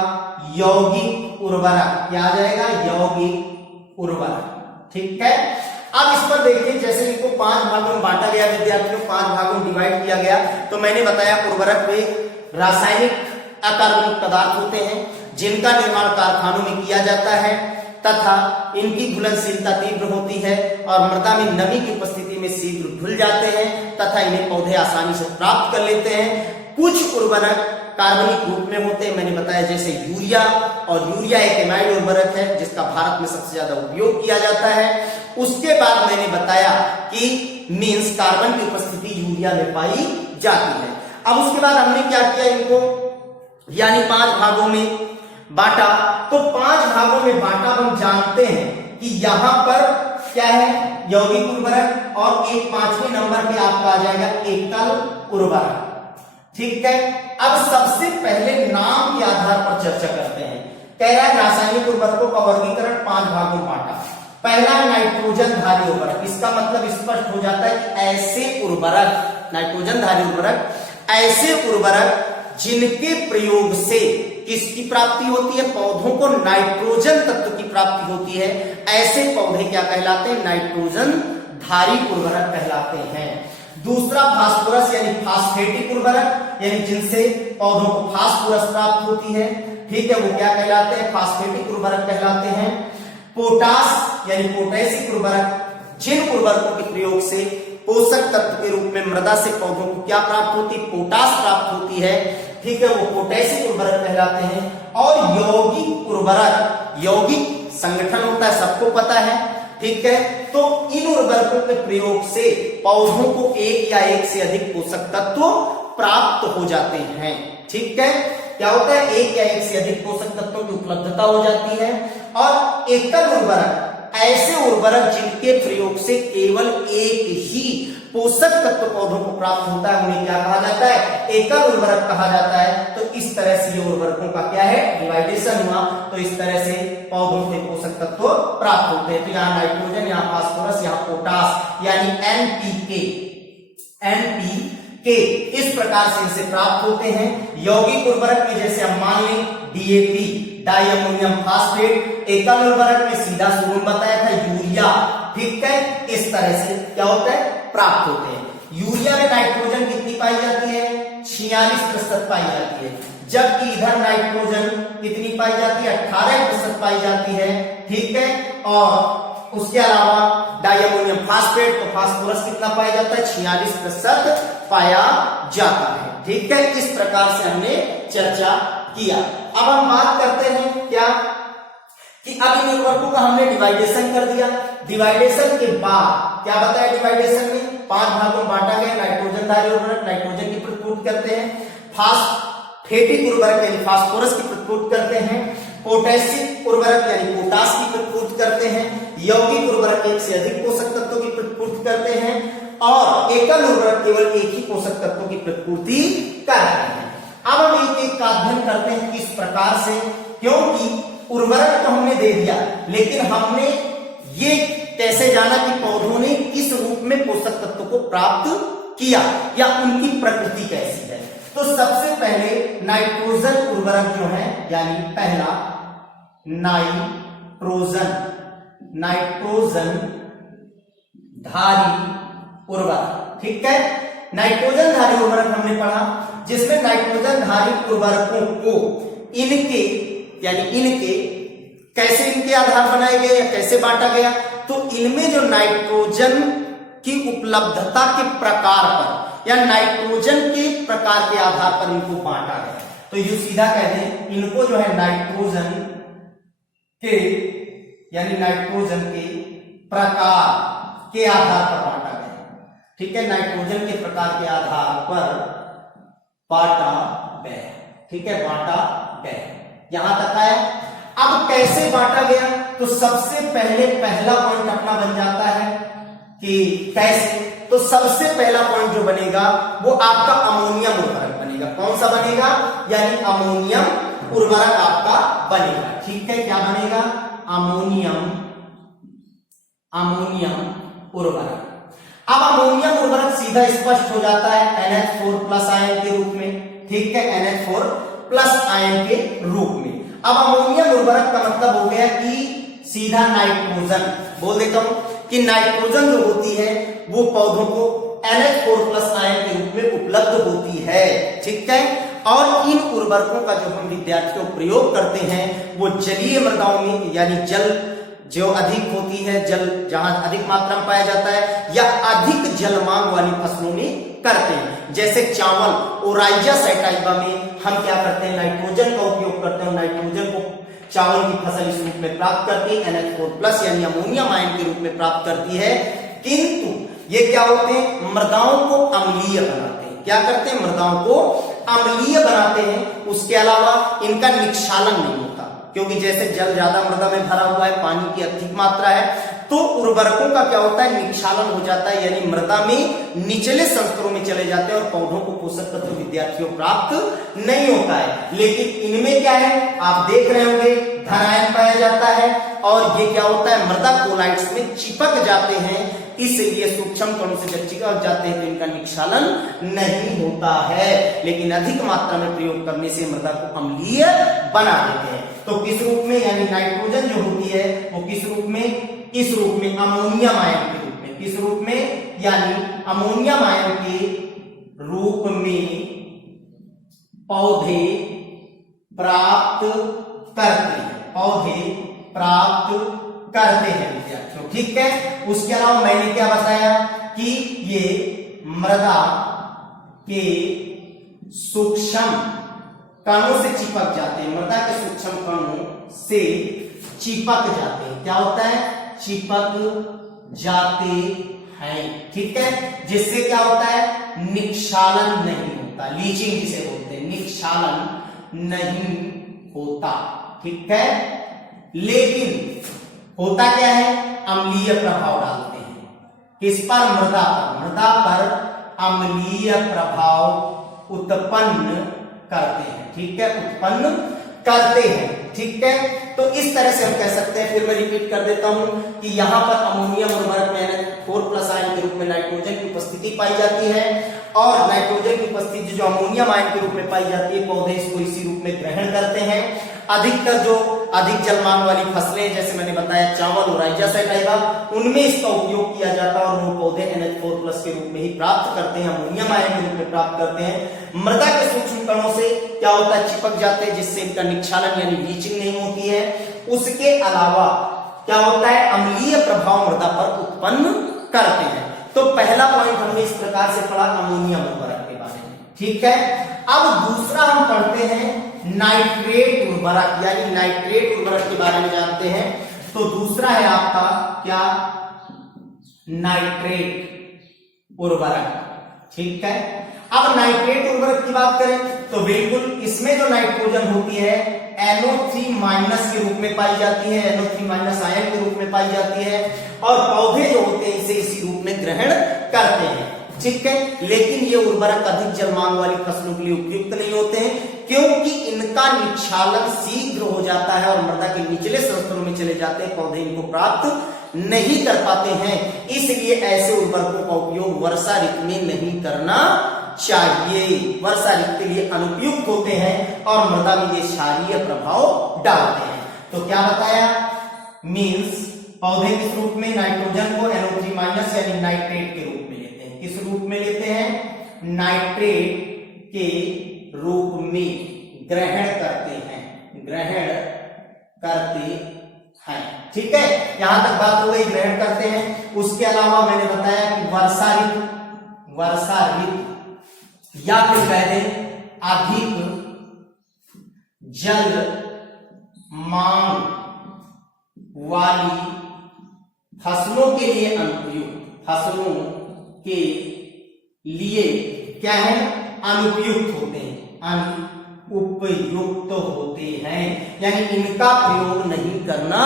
यौगिक उर्वरक, क्या आ जाएगा, यौगिक उर्वरक, ठीक है। अब इस पर देखिए, जैसे इनको 5 भागों में बांटा गया विद्यार्थियों, 5 भागों में डिवाइड किया गया, तो मैंने बताया उर्वरक वे रासायनिक अकार्बनिक पदार्थ होते हैं जिनका निर्माण कारखानों में किया जाता है तथा इनकी घुलनशीलता तीव्र होती है और मृदा में नमी की उपस्थिति में शीघ्र घुल जाते हैं तथा इन्हें पौधे आसानी से प्राप्त कर लेते हैं। कुछ उर्वरक कार्बनिक रूप में होते हैं, मैंने बताया जैसे यूरिया, और यूरिया एक एमाइड उर्वरक है जिसका भारत में सबसे ज्यादा उपयोग किया जाता है। उसके बाद मैंने बताया कि मींस कार्बन की उपस्थिति यूरिया में पाई जाती है। अब उसके बाद हमने क्या किया, इनको यानी 5 भागों में बांटा। तो 5 भागों में बांटा, हम जानते हैं कि यहां पर क्या है, यौगिक उर्वरक, और एक 5वें नंबर पे आपका आ जाएगा एकल उर्वरक, ठीक है। अब सबसे पहले नाम के आधार पर चर्चा करते हैं। कह रहा है रासायनिक उर्वरकों का वर्गीकरण 5 भागों में बांटा। पहला नाइट्रोजन धारी उर्वरक, इसका मतलब स्पष्ट हो जाता है कि ऐसे उर्वरक, नाइट्रोजन धारी उर्वरक, ऐसे उर्वरक जिनके प्रयोग से किसकी प्राप्ति होती है, पौधों को नाइट्रोजन तत्व की प्राप्ति होती है, ऐसे पौधे क्या कहलाते हैं, नाइट्रोजन धारी उर्वरक कहलाते हैं। दूसरा फास्फोरस यानी फास्फेटिक उर्वरक, यानी जिनसे पौधों को फास्फोरस प्राप्त होती है, ठीक है, वो क्या कहलाते हैं, फास्फेटिक उर्वरक कहलाते हैं। पोटास यानी पोटैशिक उर्वरक, जिन उर्वरकों के प्रयोग से पोषक तत्व के रूप में मृदा से पौधों को क्या प्राप्त होती है, पोटास प्राप्त होती है, ठीक है, वो पोटैशिक उर्वरक कहलाते हैं। और यौगिक उर्वरक, यौगिक संगठन होता है, सबको पता है, ठीक है। तो इन उर्वरकों के प्रयोग से पौधों को एक या एक से अधिक पोषक तत्व प्राप्त हो जाते हैं, ठीक है। क्या होता है, एक या एक से अधिक पोषक तत्वों की उपलब्धता हो जाती है। और एकल उर्वरक, ऐसे उर्वरक जिनके प्रयोग से केवल एक ही पोषक तत्व पौधों को प्राप्त होता है, उन्हें क्या कहा जाता है, एकल उर्वरक कहा जाता है। तो इस तरह से ये उर्वरकों का क्या है, डिवाइडेशन हुआ। तो इस तरह से पौधों से पोषक तत्व प्राप्त होते हैं। तो यहाँ नाइट्रोजन, यहाँ फास्फोरस, यहाँ पोटास यानी एनपीके इस प्रकार से इनसे प्राप्त होते हैं। यौगिक उर्वरक में जैसे हम मान लें डीएपी, डाई अमोनियम फास्फेट। एकल उर्वरक में सीधा शुरू में बताया था यूरिया, ठीक है। इस तरह से क्या होता है, प्राप्त होते हैं। यूरिया में नाइट्रोजन कितनी पाई जाती है, 46% पाई जाती है, जबकि इधर नाइट्रोजन कितनी पाई जाती है, 18% पाई जाती है, ठीक है। और उसके अलावा डाइअमोनियम फास्फेट, तो फास्फोरस कितना पाया जाता है, 46% पाया जाता है, ठीक है। इस प्रकार से हमने चर्चा किया। अब हम बात करते हैं क्या कि अब इन उर्वरकों का हमने डिवाइडेशन कर दिया। डिवाइडेशन के बाद क्या बताया, डिवाइडेशन में 5 भागों में बांटा गया। नाइट्रोजन धारी उर्वरक, नाइट्रोजन की प्रस्तुत करते हैं। फास्फेट फेटिक उर्वरक यानी फास्फोरस की प्रत्युत्पत्ति करते हैं, पोटेशियम उर्वरक यानी पोटाश की प्रत्युत्पत्ति करते हैं, यौगिक उर्वरक एक से अधिक पोषक तत्वों की प्रत्युत्पत्ति करते हैं और एकल उर्वरक केवल एक ही पोषक तत्वों की प्रत्युत्पत्ति करते हैं। अब हम एक एक का अध्ययन करते हैं किस प्रकार से, क्योंकि उर्वरक तो हमने दे दिया लेकिन हमने ये कैसे जाना कि पौधों ने किस रूप में पोषक तत्वों को प्राप्त किया या उनकी प्रकृति कैसी है। तो सबसे पहले नाइट्रोजन उर्वरक जो है यानी पहला नाइट्रोजन धारी उर्वरक, ठीक है। नाइट्रोजन धारी उर्वरक हमने पढ़ा, जिसमें नाइट्रोजन धारी उर्वरकों को इनके कैसे इनके आधार बनाए गए या कैसे बांटा गया, तो इनमें जो नाइट्रोजन की उपलब्धता के प्रकार पर या नाइट्रोजन के प्रकार के आधार पर इनको बांटा गया। तो ये सीधा कह दें इनको जो है नाइट्रोजन के प्रकार के आधार पर बांटा गया, ठीक है। नाइट्रोजन के प्रकार के आधार पर बांटा गया, ठीक है, बांटा गया। यहां तक आया। अब कैसे बांटा गया, तो सबसे पहले पहला पॉइंट अपना बन जाता है कि कैसे, तो सबसे पहला पॉइंट जो बनेगा वो आपका अमोनियम उर्वरक बनेगा। कौन सा बनेगा, यानी अमोनियम उर्वरक आपका बनेगा, ठीक है। क्या बनेगा, अमोनियम उर्वरक। अब अमोनियम उर्वरक सीधा स्पष्ट हो जाता है NH4+ आयन के रूप में, ठीक है, NH4+ आयन के रूप में। अब अमोनियम उर्वरक का मतलब हो गया कि सीधा नाइट्रोजन, बोल देता हूं कि नाइट्रोजन जो होती है वो पौधों को NH4+ आयन के रूप में उपलब्ध होती है, ठीक है। और इन उर्वरकों का जो हम विद्यार्थियों प्रयोग करते हैं वो जलीय मृदाओं में, यानी जल जो अधिक होती है, जल जहां अधिक मात्रा में पाया जाता है या अधिक जल मांग वाली फसलों में करते हैं। जैसे चावल ओराइजा सैटाइवा में हम क्या करते हैं, नाइट्रोजन का उपयोग करते हैं। नाइट्रोजन को चावल की फसल इस रूप में प्राप्त करती है, NH4+ यानी अमोनियम आयन के रूप में प्राप्त करती है। किंतु ये क्या होते हैं, मृदाओं को अम्लीय बनाते हैं। क्या करते हैं, मृदाओं को अम्लीय बनाते हैं। उसके अलावा इनका निक्षालन नहीं होता, क्योंकि जैसे जल ज्यादा मृदा में भरा हुआ है, पानी की अधिक मात्रा है, तो उर्वरकों का क्या होता है, निक्षालन हो जाता है, यानी मृदा में निचले संस्तरों में चले जाते हैं और पौधों को पोषक तत्व विद्यार्थियों प्राप्त नहीं होता है। लेकिन इनमें क्या है, आप देख रहे होंगे धन आयन पाया जाता है और ये क्या होता है, मृदा कोलाइट्स में चिपक जाते हैं, इसलिए सूक्ष्म कणों से जब चिपक जाते हैं तो इनका निक्षालन नहीं होता है। लेकिन अधिक मात्रा में प्रयोग करने से मृदा को अम्लीय बना देते हैं। तो किस रूप में, यानी नाइट्रोजन जो होती है वो किस रूप में, इस रूप में अमोनियम आयन के रूप में, किस रूप में, यानी अमोनियम आयन के रूप में पौधे प्राप्त करते हैं विद्यार्थियों, ठीक है। उसके अलावा मैंने क्या बताया कि ये मृदा के सूक्ष्म कणों से चिपक जाते हैं, मृदा के सूक्ष्म कणों से चिपक जाते हैं। क्या होता है, चिपक जाते हैं, ठीक है। जिससे क्या होता है, निक्षालन नहीं होता, लीचिंग जिसे बोलते हैं, निक्षालन नहीं होता, ठीक है। लेकिन होता क्या है, अम्लीय प्रभाव डालते हैं। किस पर, मृदा पर अम्लीय प्रभाव उत्पन्न करते हैं, ठीक है, उत्पन्न करते हैं, ठीक है। तो इस तरह से हम कह सकते हैं, फिर मैं रिपीट कर देता हूं कि यहां पर अमोनियम उर्वरक में NH4+ आयन के रूप में नाइट्रोजन की उपस्थिति पाई जाती है और नाइट्रोजन की उपस्थिति जो अमोनियम आयन के रूप में पाई जाती है, पौधे इसको इसी रूप में ग्रहण करते हैं। अधिकतर जो अधिक जल मांग वाली फसलें, जैसे मैंने बताया चावल ओराइजा सैटाइवा, उनमें इसका उपयोग किया जाता है और वो पौधे NH4+ के रूप में ही प्राप्त करते हैं, अमोनियम आयन के रूप में प्राप्त करते हैं। मृदा के सूक्ष्म कणों से क्या होता है, चिपक जाते हैं, जिससे इनका निक्षालन यानी लीचिंग नहीं होती है। उसके अलावा क्या होता है, अम्लीय प्रभाव मृदा पर उत्पन्न करते हैं। तो पहला पॉइंट हमने इस प्रकार से पढ़ा अमोनियम उर्वरक के बारे में, ठीक है। अब दूसरा हम पढ़ते हैं नाइट्रेट उर्वरक, यानी नाइट्रेट उर्वरक के बारे में जानते हैं। तो दूसरा है आपका क्या, नाइट्रेट उर्वरक, ठीक है। अब नाइट्रेट उर्वरक की बात करें तो बिल्कुल इसमें जो नाइट्रोजन होती है NO3 माइनस के रूप में पाई जाती है, NO3 माइनस आयन के रूप में पाई जाती है, और पौधे जो होते हैं इसे इसी रूप में ग्रहण करते हैं। ठीक है, लेकिन ये उर्वरक अधिक जल मांग वाली फसलों के लिए उपयुक्त नहीं होते हैं, क्योंकि इनका निक्षालन शीघ्र हो जाता है और मृदा के निचले स्तरों में चले जाते हैं, पौधे इनको प्राप्त नहीं कर पाते हैं। इसलिए ऐसे उर्वरकों का उपयोग वर्षा ऋतु में नहीं करना चाहिए, वर्षा ऋतु के लिए अनुपयुक्त होते हैं और मृदा में ये क्षारीय प्रभाव डालते हैं। तो क्या बताया, मीन्स पौधे किस रूप में नाइट्रोजन को NO3 माइनस यानी नाइट्रेट के रूप में लेते हैं। किस रूप में लेते हैं? नाइट्रेट के रूप में ग्रहण करते हैं, ग्रहण करते हैं। ठीक है, यहां तक बात हो गई, ग्रहण करते हैं। उसके अलावा मैंने बताया कि वर्षा ऋतु या फिर कह दें अधिक जल मांग वाली फसलों के लिए अनुपयुक्त, फसलों के लिए क्या है? अनुपयुक्त होते हैं, अनुपयुक्त होते हैं, यानी इनका प्रयोग नहीं करना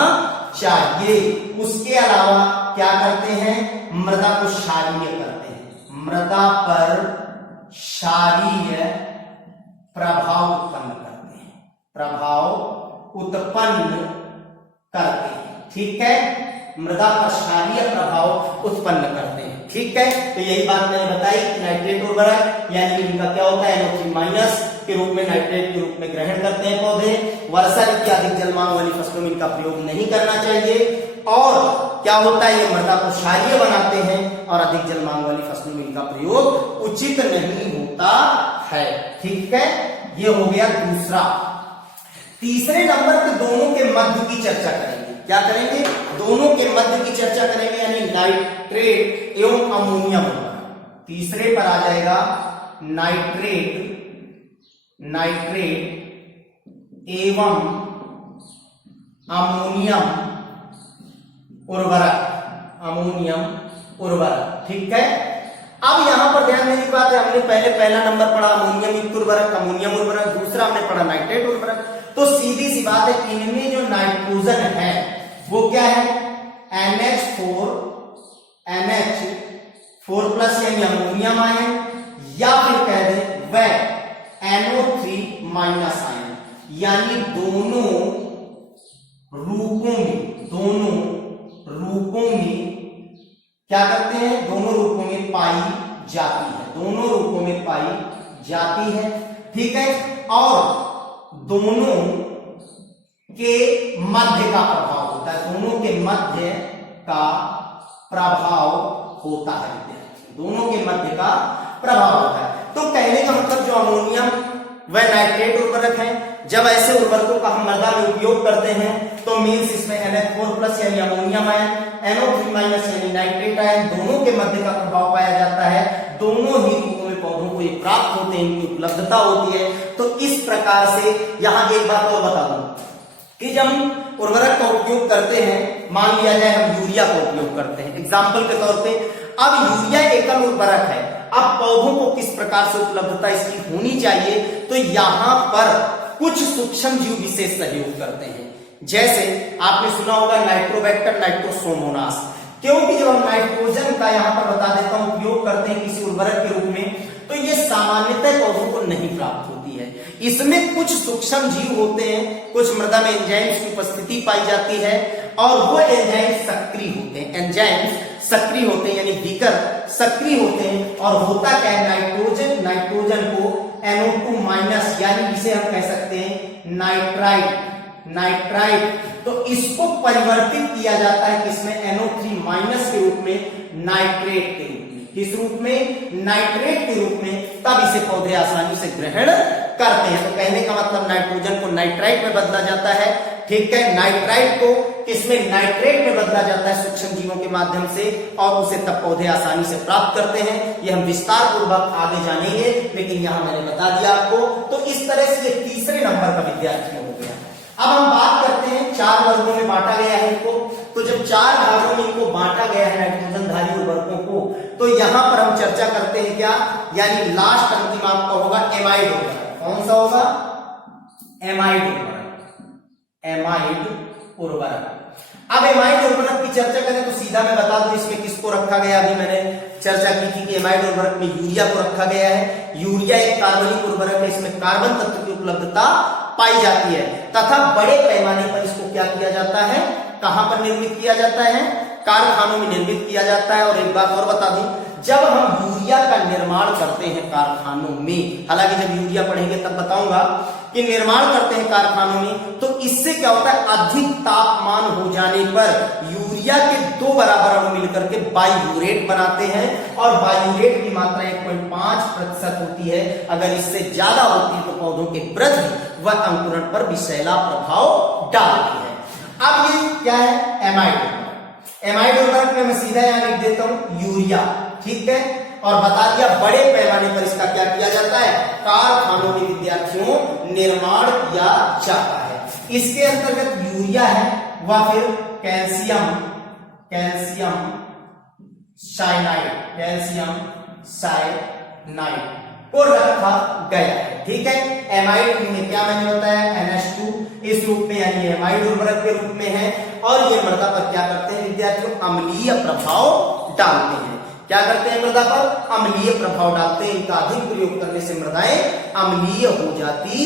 चाहिए। उसके अलावा क्या करते हैं? मृदा को क्षारीय करते हैं, मृदा पर क्षारीय प्रभाव उत्पन्न करते हैं, प्रभाव उत्पन्न करते हैं। ठीक है, मृदा पर क्षारीय प्रभाव उत्पन्न करते हैं। ठीक है, तो यही बात मैंने बताई कि नाइट्रेट उर्वरक यानी इनका क्या होता है? NO3 माइनस के रूप में, नाइट्रेट के रूप में ग्रहण करते हैं पौधे। वर्षा ऋतु की अधिक जलमांग वाली फसलों में इनका प्रयोग नहीं करना चाहिए। और क्या होता है? ये मृदा को क्षारीय बनाते हैं और अधिक जलमांग वाली फसलों में इनका प्रयोग उचित नहीं होता है। ठीक है, ये हो गया दूसरा। तीसरे नंबर पे दोनों के मध्य की चर्चा करेंगे। क्या करेंगे? दोनों के मध्य की चर्चा करेंगे, यानी नाइट्रेट एवं अमोनियम। तीसरे पर आ जाएगा नाइट्रेट एवं अमोनियम उर्वरक। ठीक है, अब यहां पर ध्यान देने की बात है, हमने पहला नंबर पढ़ा अमोनियम युक्त उर्वरक, अमोनियम उर्वरक, दूसरा हमने पढ़ा नाइट्रेट उर्वरक। तो सीधी सी बात है, इनमें जो नाइट्रोजन है वो क्या है? NH4 प्लस यानी अमोनियम आयन, या फिर कह दें वह NO3 माइनस आयन, यानी दोनों रूपों में क्या करते हैं? दोनों रूपों में पाई जाती है। ठीक है, और दोनों के मध्य का प्रभाव होता है, दोनों के मध्य का प्रभाव होता है, दोनों के मध्य का प्रभाव होता है। तो कहने का मतलब जो अमोनियम व नाइट्रेट उर्वरक है, जब ऐसे उर्वरकों का हम मृदा में उपयोग करते हैं तो मीन्स इसमें NH4 प्लस यानी अमोनियम आयन, NO3 माइनस यानी नाइट्रेट आयन, दोनों के मध्य का प्रभाव पाया जाता है। दोनों ही रूपों में पौधों को ये प्राप्त होते हैं, इनकी उपलब्धता होती है। तो इस प्रकार से यहां एक बात और बता दूं कि जब हम उर्वरक का उपयोग करते हैं, मान लिया जाए हम यूरिया का उपयोग करते हैं एग्जाम्पल के तौर पे, अब यूरिया एकल उर्वरक है, अब पौधों को किस प्रकार से उपलब्धता इसकी होनी चाहिए, तो यहां पर कुछ सूक्ष्म जीव विशेष सहयोग करते हैं। जैसे आपने सुना होगा नाइट्रोबैक्टर, नाइट्रोसोमोनास, क्योंकि जब हम नाइट्रोजन का यहां पर बता देता हूं उपयोग करते हैं किसी उर्वरक के रूप में, तो ये सामान्यतः पौधों को नहीं प्राप्त होती है। इसमें कुछ सूक्ष्म जीव होते हैं, कुछ मृदा में एंजाइम्स की उपस्थिति पाई जाती है और वो एंजाइम सक्रिय होते हैं, एंजाइम्स सक्रिय होते हैं यानी विकर सक्रिय होते हैं। और होता क्या है, नाइट्रोजन को NO2 माइनस यानी इसे हम कह सकते हैं नाइट्राइट, तो इसको परिवर्तित किया जाता है किसमें? NO3 माइनस के रूप में, नाइट्रेट के रूप में। किस रूप में? नाइट्रेट के रूप में। तब इसे पौधे आसानी से ग्रहण करते हैं। तो कहने का मतलब नाइट्रोजन को नाइट्राइट में बदला जाता है। ठीक है, नाइट्राइट को किसमें? नाइट्रेट में बदला जाता है सूक्ष्म जीवों के माध्यम से, और उसे तब पौधे आसानी से प्राप्त करते हैं। ये हम विस्तार पूर्वक आगे जानेंगे, लेकिन यहां मैंने बता दिया आपको। तो इस तरह से ये तीसरे नंबर का विद्यार्थी हो गया। अब हम बात करते हैं, 4 वर्गों में बांटा गया है इनको। तो जब 4 भागों में इनको बांटा गया है नाइट्रोजनधारी उर्वरकों को, तो यहां पर हम चर्चा करते हैं क्या, यानी लास्ट अंतिम आपका होगा एमाइड उर्वरक। कौन सा होगा? एमाइड उर्वरक, एमाइड उर्वरक। अब एमाइड उर्वरक की चर्चा करें तो सीधा मैं बता दूं इसमें किसको रखा गया। अभी मैंने चर्चा की थी कि एमाइड उर्वरक में यूरिया को रखा गया है। यूरिया एक कार्बनिक उर्वरक है, इसमें कार्बन तत्व की उपलब्धता पाई जाती है तथा बड़े पैमाने पर इसको क्या किया जाता है, कहां पर निर्मित किया जाता है? कारखानों में निर्मित किया जाता है। और एक बात और बता दूं, जब हम यूरिया का निर्माण करते हैं कारखानों में, हालांकि जब यूरिया पढ़ेंगे तब बताऊंगा कि निर्माण करते हैं कारखानों में, तो इससे क्या होता है, अधिक तापमान हो जाने पर यूरिया के 2 बराबर अणु मिलकर के बायूरेट बनाते हैं और बायूरेट की मात्रा 1.5% होती है। अगर इससे ज्यादा होती है तो पौधों के वृद्धि व अंकुरण पर विषैला प्रभाव डालती है। अब ये क्या है? एमाइड। एमाइड उर्वरक में मैं सीधा यहां लिख देता हूं यूरिया, ठीक है। और बता दिया बड़े पैमाने पर इसका क्या किया जाता है, कारखानों में विद्यार्थियों निर्माण किया जाता है। इसके अंतर्गत यूरिया है व फिर कैल्शियम साइनाइड, कैल्शियम साइनाइड को रखा गया है, ठीक है। एमाइड में क्या मैंने बताया, NH2 इस रूप में, यानी एमाइड उर्वरक के रूप में है। और ये मृदा पर क्या करते हैं विद्यार्थियों, अम्लीय प्रभाव डालते हैं। क्या करते हैं? मृदा पर अम्लीय प्रभाव डालते हैं। इनका अधिक प्रयोग करने से मृदाएं अम्लीय हो जाती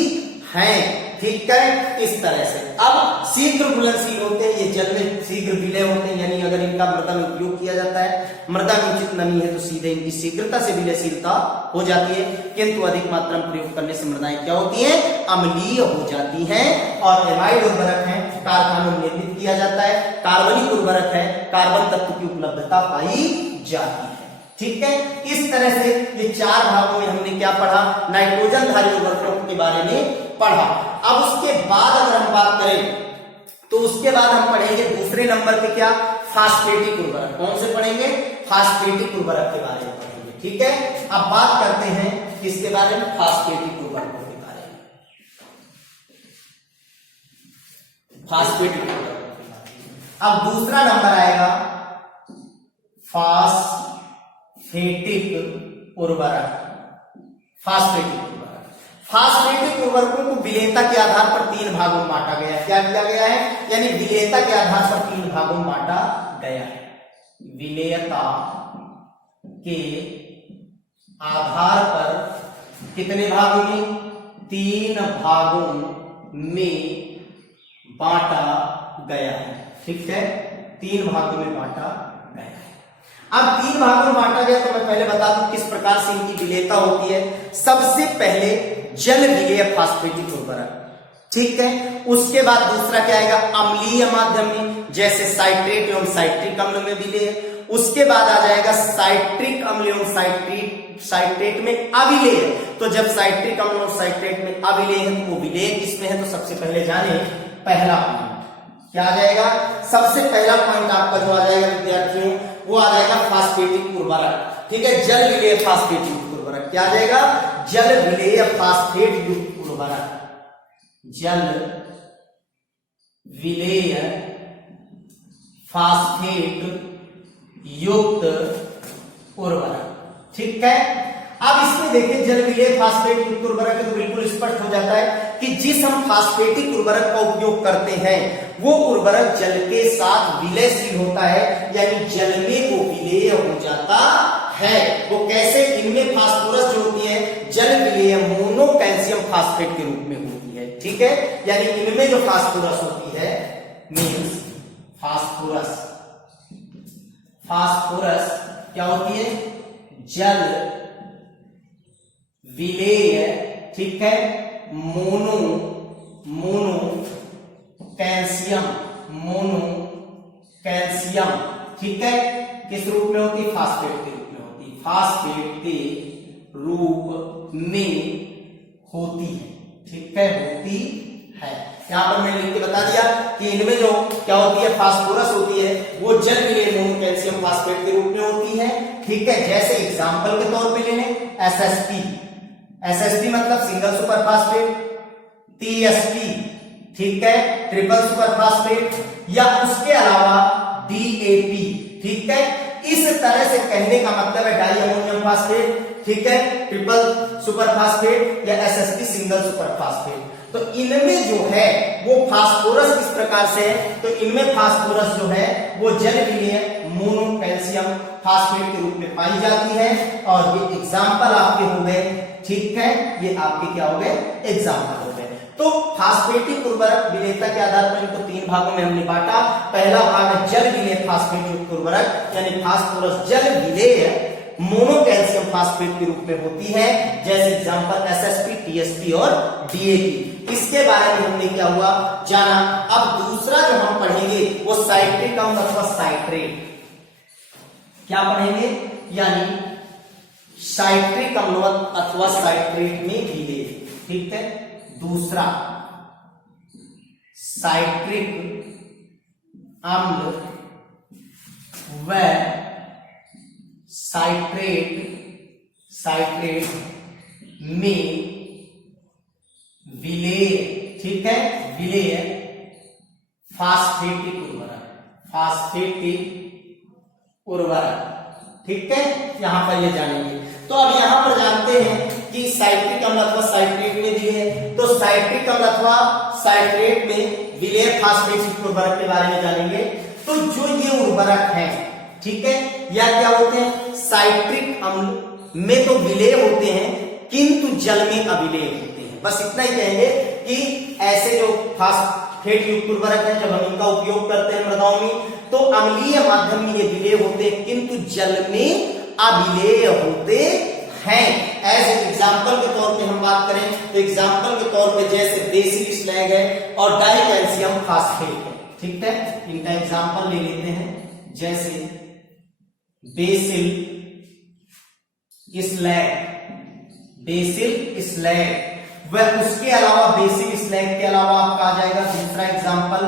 हैं, ठीक है। इस तरह से अब शीघ्र घुलनशील होते हैं, ये जल में शीघ्र विलय होते हैं, यानी अगर इनका मृदा में उपयोग किया जाता है, मृदा में उचित नमी है तो सीधे इनकी शीघ्रता से विलयशीलता हो जाती है। किंतु अधिक मात्रा में प्रयोग करने से मृदाएं क्या होती हैं, अम्लीय हो जाती हैं। और एमाइड उर्वरक है, कारखानों में निर्मित किया जाता है, कार्बनिक उर्वरक है, कार्बन तत्व की उपलब्धता पाई जाती है, ठीक है। इस तरह से ये 4 भागों में हमने क्या पढ़ा, नाइट्रोजन धारी उर्वरकों के बारे में पढ़ा। अब उसके बाद अगर हम बात करें तो उसके बाद हम पढ़ेंगे दूसरे नंबर पे क्या, फास्फेटिक उर्वरक। कौन से पढ़ेंगे? फास्फेटिक उर्वरक के बारे में पढ़ेंगे, ठीक है। अब बात करते हैं किसके बारे में, फास्फेटिक उर्वरकों के बारे में। फास्फेटिक उर्वरक के बारे में अब दूसरा नंबर आएगा फास्फेटिक उर्वरक। फास्फेटिक फास्फेटिक उर्वरकों को विलेयता के आधार पर 3 भागों में बांटा गया है। क्या किया गया है, यानी विलेयता के आधार पर 3 भागों में बांटा गया है। विलेयता के आधार पर कितने भागों में, 3 भागों में बांटा गया है, ठीक है। 3 भागों में बांटा गया है। अब 3 भागों में बांटा गया तो मैं पहले बता दूं किस प्रकार से इनकी विलेयता होती है। सबसे पहले जल विलेय फास्फेटिक उर्वरक, ठीक है। उसके बाद दूसरा क्या आएगा, अम्लीय माध्यम में, जैसे साइट्रेट एवं साइट्रिक अम्ल में विलेय। उसके बाद आ जाएगा साइट्रिक अम्ल एवं साइट्रेट में अविलेय। तो जब साइट्रिक अम्ल और साइट्रेट में अविलेय है तो वो विलेय किसमें है, तो सबसे पहले जाने पहला पॉइंट क्या आ जाएगा, सबसे पहला पॉइंट आपका जो आ जाएगा विद्यार्थियों वो आ जाएगा फास्फेटिक उर्वरक, ठीक है। जल विलेय फास्फेटिक उर्वरक क्या आ जाएगा, जल विलेय फास्फेट युक्त उर्वरक, जल विलेय फास्फेट युक्त उर्वरक, ठीक है। अब इसमें देखिए जल विलेय फास्फेट युक्त उर्वरक है तो बिल्कुल स्पष्ट हो जाता है कि जिस हम फास्फेटिक उर्वरक का उपयोग करते हैं वो उर्वरक जल के साथ विलयशील होता है, यानी जल में वो विलेय हो जाता है। वो कैसे, इनमें फास्फोरस जो होती है जल विलेय मोनो कैल्शियम फास्फेट के रूप में होती है, ठीक है। यानी इनमें जो फास्फोरस होती है मींस फास्फोरस क्या होती है, जल विलेय, ठीक है, मोनो कैल्शियम, ठीक है। किस रूप में होती है, फास्फेट के रूप में होती है, फास्फेट के रूप में होती है, ठीक है, होती है। यहां पर मैंने लिख के बता दिया कि इनमें जो क्या होती है, फास्फोरस होती है वो जल विलेय मोनो कैल्शियम फास्फेट के रूप में होती है, ठीक है। जैसे एग्जांपल के तौर पे लेने एसएसपी मतलब सिंगल सुपर फास्फेट, टीएसपी, ठीक है, ट्रिपल सुपर फास्फेट, या उसके अलावा डीएपी, ठीक है। इस तरह से कहने का मतलब है डाई अमोनियम फास्फेट, ठीक है, ट्रिपल सुपर फास्फेट या एसएसपी सिंगल सुपर फास्फेट। तो इनमें जो है वो फास्फोरस किस प्रकार से है, तो इनमें फास्फोरस जो है वो जल विलीय मोनो कैल्शियम फास्फेट के रूप में पाई जाती है। और ये एग्जाम्पल आपके हो गए, ठीक है, ये आपके क्या हो गए, एग्जाम्पल हो गए। तो फास्फेटिक उर्वरक विलेयता के आधार पर इनको 3 भागों में हमने बांटा। पहला भाग है जल विलेय फास्फेट युक्त उर्वरक, यानी फास्फोरस जल विलेय मोनो कैल्शियम फास्फेट के रूप में होती है, जैसे एग्जांपल एसएसपी, टीएसपी और डीएपी। इसके बारे में हमने क्या हुआ जाना। अब दूसरा जो हम पढ़ेंगे वो साइट्रिक अम्ल अथवा साइट्रेट, क्या पढ़ेंगे, यानी साइट्रिक अम्ल अथवा साइट्रेट में विलेय, ठीक है। दूसरा साइट्रिक अम्ल व साइट्रेट में विलेय, ठीक है, विलेय फास्फेटिक उर्वरक, ठीक है, यहां पर ये जानेंगे। तो अब यहां पर जानते हैं कि साइट्रिक अम्ल अथवा साइट्रेट में दिए हैं, तो साइट्रिक अम्ल अथवा साइट्रेट में विलेय फास्फेटिक उर्वरक के बारे में जानेंगे। तो जो ये उर्वरक है, ठीक है, या क्या होते हैं, साइट्रिक अम्ल में तो विलेय होते हैं किंतु जल में अविलेय होते हैं। बस इतना ही कहेंगे कि ऐसे जो फास्फेट युक्त उर्वरक है, जब हम इनका उपयोग करते हैं मृदाओं में, तो अम्लीय माध्यम में ये विलेय होते हैं किंतु जल में अविलेय होते हैं। एज एग्जाम्पल के तौर पे हम बात करें तो एग्जाम्पल के तौर पे जैसे बेसिल स्लैग है और डाई कैल्शियम फास्फेट है, ठीक है, इनका एग्जाम्पल ले लेते हैं। जैसे बेसिल स्लैग व उसके अलावा बेसिल स्लैग के अलावा आपका आ जाएगा दूसरा एग्जाम्पल,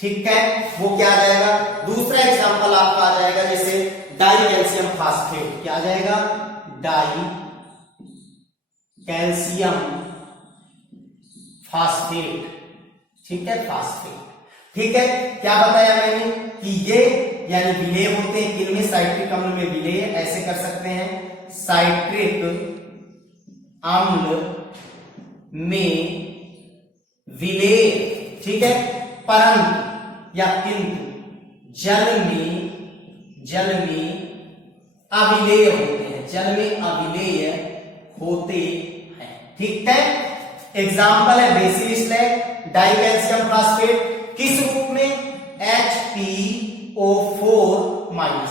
ठीक है, वो क्या आ जाएगा, दूसरा एग्जाम्पल आपका आ जाएगा जैसे डाई कैल्शियम फास्फेट, क्या आ जाएगा, डाई कैल्शियम फास्फेट, ठीक है, फास्फेट, ठीक है। क्या बताया मैंने कि ये यानी विलेय होते हैं किनमें, साइट्रिक अम्ल में विलेय, ऐसे कर सकते हैं, साइट्रिक अम्ल में विलेय, ठीक है, परंतु या किंतु जल में अविलेय होते हैं, जल में अविलेय होते हैं, ठीक है। एग्जाम्पल है BECIL slag, die calcium phosphate, किस रूप में, HPO4-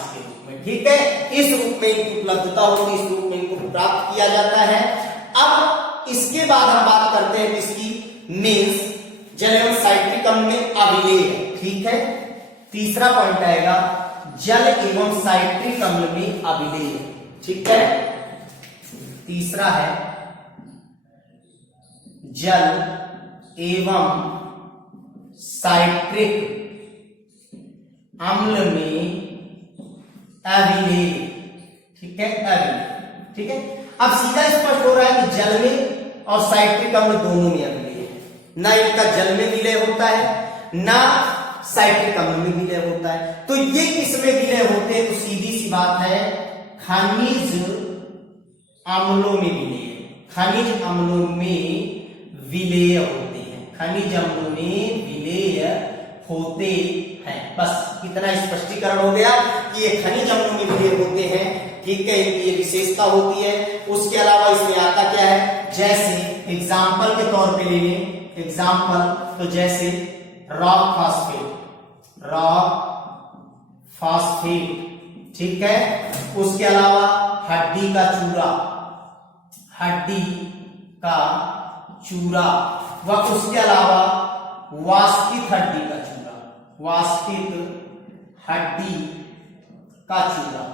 के रूप में, ठीक है, इस रूप में इनकी उपलब्धता होती है, इस रूप में इनको प्राप्त किया जाता है। अब इसके बाद हम बात करते हैं किसकी, मीन्स जल एवं साइट्रिक अम्ल में अविलेय, ठीक है। तीसरा पॉइंट आएगा जल एवं साइट्रिक अम्ल में अविलेय, ठीक है। तीसरा है जल एवं साइट्रिक अम्ल में अविलेय, ठीक है, अविलेय, ठीक है। अब सीधा स्पष्ट हो रहा है कि जल में और साइट्रिक अम्ल दोनों में अविलेय है, ना इनका जल में विलेय होता है ना साइट्रिक अम्ल में विलेय होता है। तो ये किसमें विलेय होते हैं, तो सीधी सी बात है खनिज अम्लों में विलेय, खनिज अम्लों में विलेय होते हैं, खनिज अम्लों में विलेय होते हैं। बस इतना स्पष्टीकरण हो गया कि ये खनिज अम्लों में विलेय होते हैं, ठीक है, इनकी ये विशेषता होती है। उसके अलावा इसमें आता क्या है, जैसे एग्जाम्पल के तौर पे ले लें, एग्जाम्पल तो जैसे रॉक फास्फेट, ठीक है। उसके अलावा हड्डी का चूरा व उसके अलावा वास्कित हड्डी का चूरा,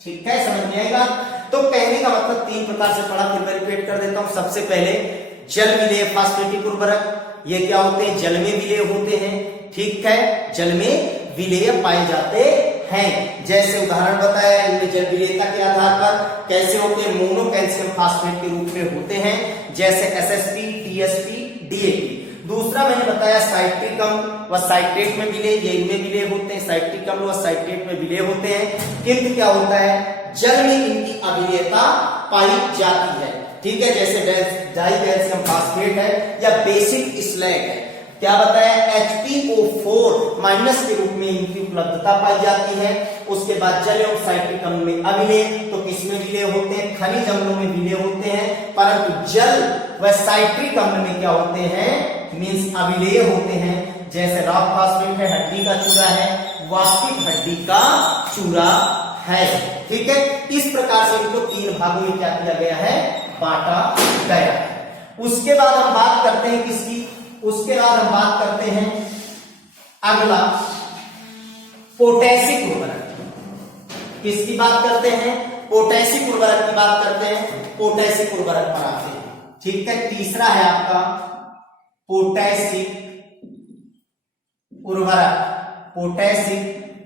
ठीक है, समझ में आएगा। तो कहने का मतलब 3 प्रकार से पढ़ा, फिर मैं रिपीट कर देता हूं। सबसे पहले जल विलेय फास्फेटिक उर्वरक, ये क्या होते हैं, जल में विलेय होते हैं, ठीक है, जल में विलेय पाए जाते हैं। जैसे उदाहरण बताया, इनमें जल विलेयता के आधार पर कैसे होते हैं, मोनो कैल्शियम फास्फेट के रूप में होते हैं, जैसे एसएसपी, टीएसपी, डीएपी। दूसरा मैंने बताया साइट्रिक अम्ल व साइट्रेट में विलेय, ये इनमें विलेय होते हैं, साइट्रिक अम्ल व साइट्रेट में विलेय होते हैं, किंतु क्या होता है जल में इनकी अविलेयता पाई जाती है। ठीक है, जैसे डाइकैल्शियम फास्फेट है या बेसिक स्लैग है। क्या बताया HPO4 माइनस के रूप में इनकी उपलब्धता पाई जाती है। उसके बाद जल एवं साइट्रिक अम्ल में अविलेय, तो किसमें विलेय होते हैं, खनिज अम्लों में विलेय होते हैं, परंतु जल व साइट्रिक अम्ल में क्या होते हैं, मींस अविलेय होते हैं। जैसे रॉक फास्फेट है, हड्डी का चूरा है, वास्तविक हड्डी का चूरा है। ठीक है, इस प्रकार से इनको 3 भागों में क्या किया गया है, बांटा गया है। उसके बाद हम बात करते हैं किसकी, उसके बाद हम बात करते हैं अगला पोटैशिक उर्वरक। किसकी बात करते हैं, पोटैशिक उर्वरक की बात करते हैं, पोटैशिक उर्वरक पर आते हैं। ठीक है, तीसरा है आपका पोटैशिक उर्वरक, पोटैशिक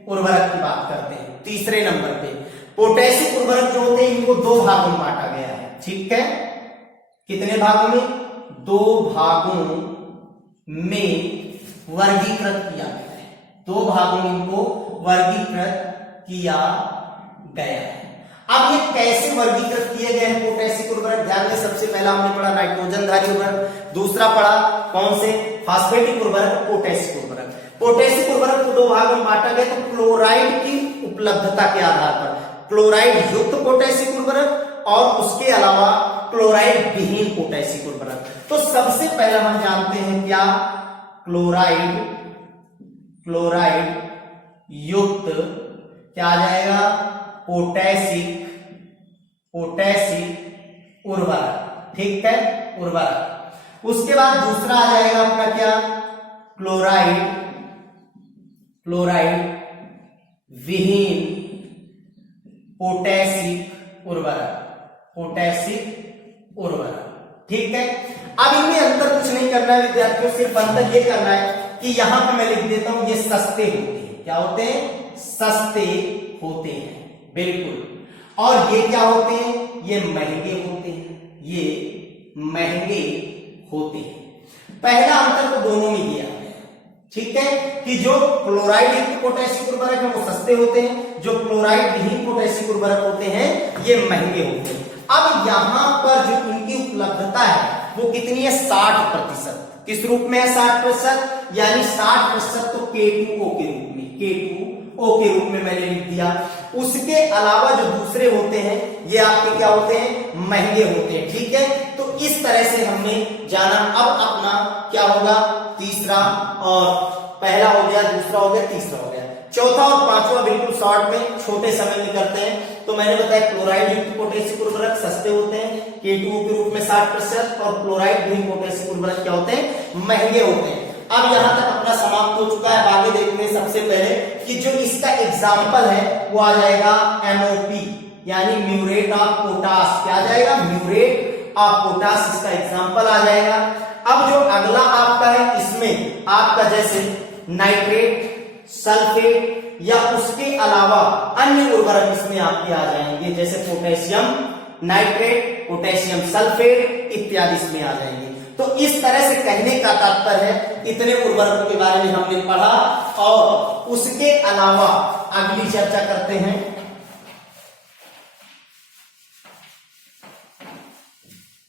उर्वरक की बात करते हैं। तीसरे नंबर पे पोटैशिक उर्वरक जो होते हैं इनको 2 भागों में बांटा गया है। ठीक है, कितने भागों में, 2 भागों में वर्गीकृत किया गया है, 2 भागों में इनको वर्गीकृत किया गया है। अब ये कैसे वर्गीकृत किए गए हैं पोटैशिक उर्वरक, ध्यान में सबसे पहला हमने पढ़ा नाइट्रोजनधारी उर्वरक, दूसरा पढ़ा कौन से, फास्फेटिक उर्वरक, पोटैशिक उर्वरक। पोटैशिक उर्वरक को 2 भागों में बांटा गया, तो क्लोराइड की उपलब्धता के आधार पर क्लोराइड युक्त पोटैशिक उर्वरक और उसके अलावा क्लोराइड विहीन पोटैशिक उर्वरक। तो सबसे पहला हम जानते हैं क्या, क्लोराइड युक्त क्या आ जाएगा, पोटैशिक उर्वरक। ठीक है, उर्वरक। उसके बाद दूसरा आ जाएगा अपना क्या, क्लोराइड विहीन पोटैशिक उर्वरक। ठीक है, अब इनमें अंतर कुछ नहीं करना है विद्यार्थियों, सिर्फ अंतर ये करना है कि यहां पर मैं लिख देता हूं ये सस्ते होते हैं। क्या होते हैं, सस्ते होते हैं, बिल्कुल। और ये क्या होते हैं, ये महंगे होते हैं, ये महंगे होते हैं। पहला अंतर तो दोनों में दिया है। ठीक है, कि जो क्लोराइड युक्त पोटैशिक उर्वरक है वो सस्ते होते हैं, जो क्लोराइड विहीन पोटैशिक उर्वरक होते हैं ये महंगे होते हैं। अब यहां पर जो इनकी उपलब्धता है वो कितनी है, 60%। किस रूप में है 60%, यानी 60% तो K2O के रूप में, K2O के रूप में मैंने लिख दिया। उसके अलावा जो दूसरे होते हैं ये आपके क्या होते हैं, महंगे होते हैं। ठीक है, तो इस तरह से हमने जाना। अब अपना क्या होगा, तीसरा, और पहला हो गया, दूसरा हो गया, तीसरा हो गया, चौथा और पांचवा बिल्कुल शॉर्ट में छोटे समय में करते हैं। तो मैंने बताया क्लोराइड युक्त पोटैशिक उर्वरक सस्ते होते हैं, K2O के रूप में 60%, और क्लोराइड विहीन पोटैशिक उर्वरक क्या होते हैं, महंगे होते हैं। अब यहां तक अपना समाप्त हो चुका है। आगे देखते हैं सबसे पहले कि जो इसका एग्जाम्पल है वो आ जाएगा MOP, यानी म्यूरेट ऑफ पोटाश। क्या आ जाएगा, म्यूरेट ऑफ पोटाश इसका एग्जाम्पल आ जाएगा। अब जो अगला आपका है इसमें आपका जैसे नाइट्रेट, सल्फेट या उसके अलावा अन्य उर्वरक इसमें आपके आ जाएंगे, जैसे पोटेशियम नाइट्रेट, पोटेशियम सल्फेट इत्यादि इसमें आ जाएंगे। तो इस तरह से कहने का तात्पर्य है इतने उर्वरकों के बारे में हमने पढ़ा। और उसके अलावा अगली चर्चा करते हैं,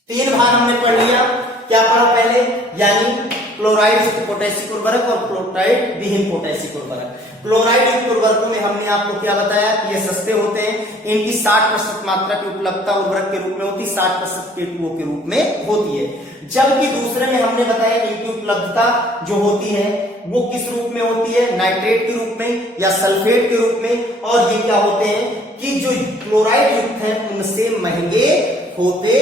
3 भाग हमने पढ़ लिया। क्या पढ़ा पहले, यानी क्लोराइड युक्त पोटैशिक उर्वरक और क्लोराइड विहीन पोटैशिक उर्वरक। क्लोराइड युक्त उर्वरकों में हमने आपको क्या बताया कि ये सस्ते होते हैं, इनकी 60% मात्रा की उपलब्धता उर्वरक के रूप में होती है, 60% K2O के रूप में होती है। जबकि दूसरे में हमने बताया कि इनकी उपलब्धता जो होती है वो किस रूप में होती है, नाइट्रेट के रूप में या सल्फेट के रूप में। और ये क्या होते हैं कि जो क्लोराइड युक्त है उनसे महंगे होते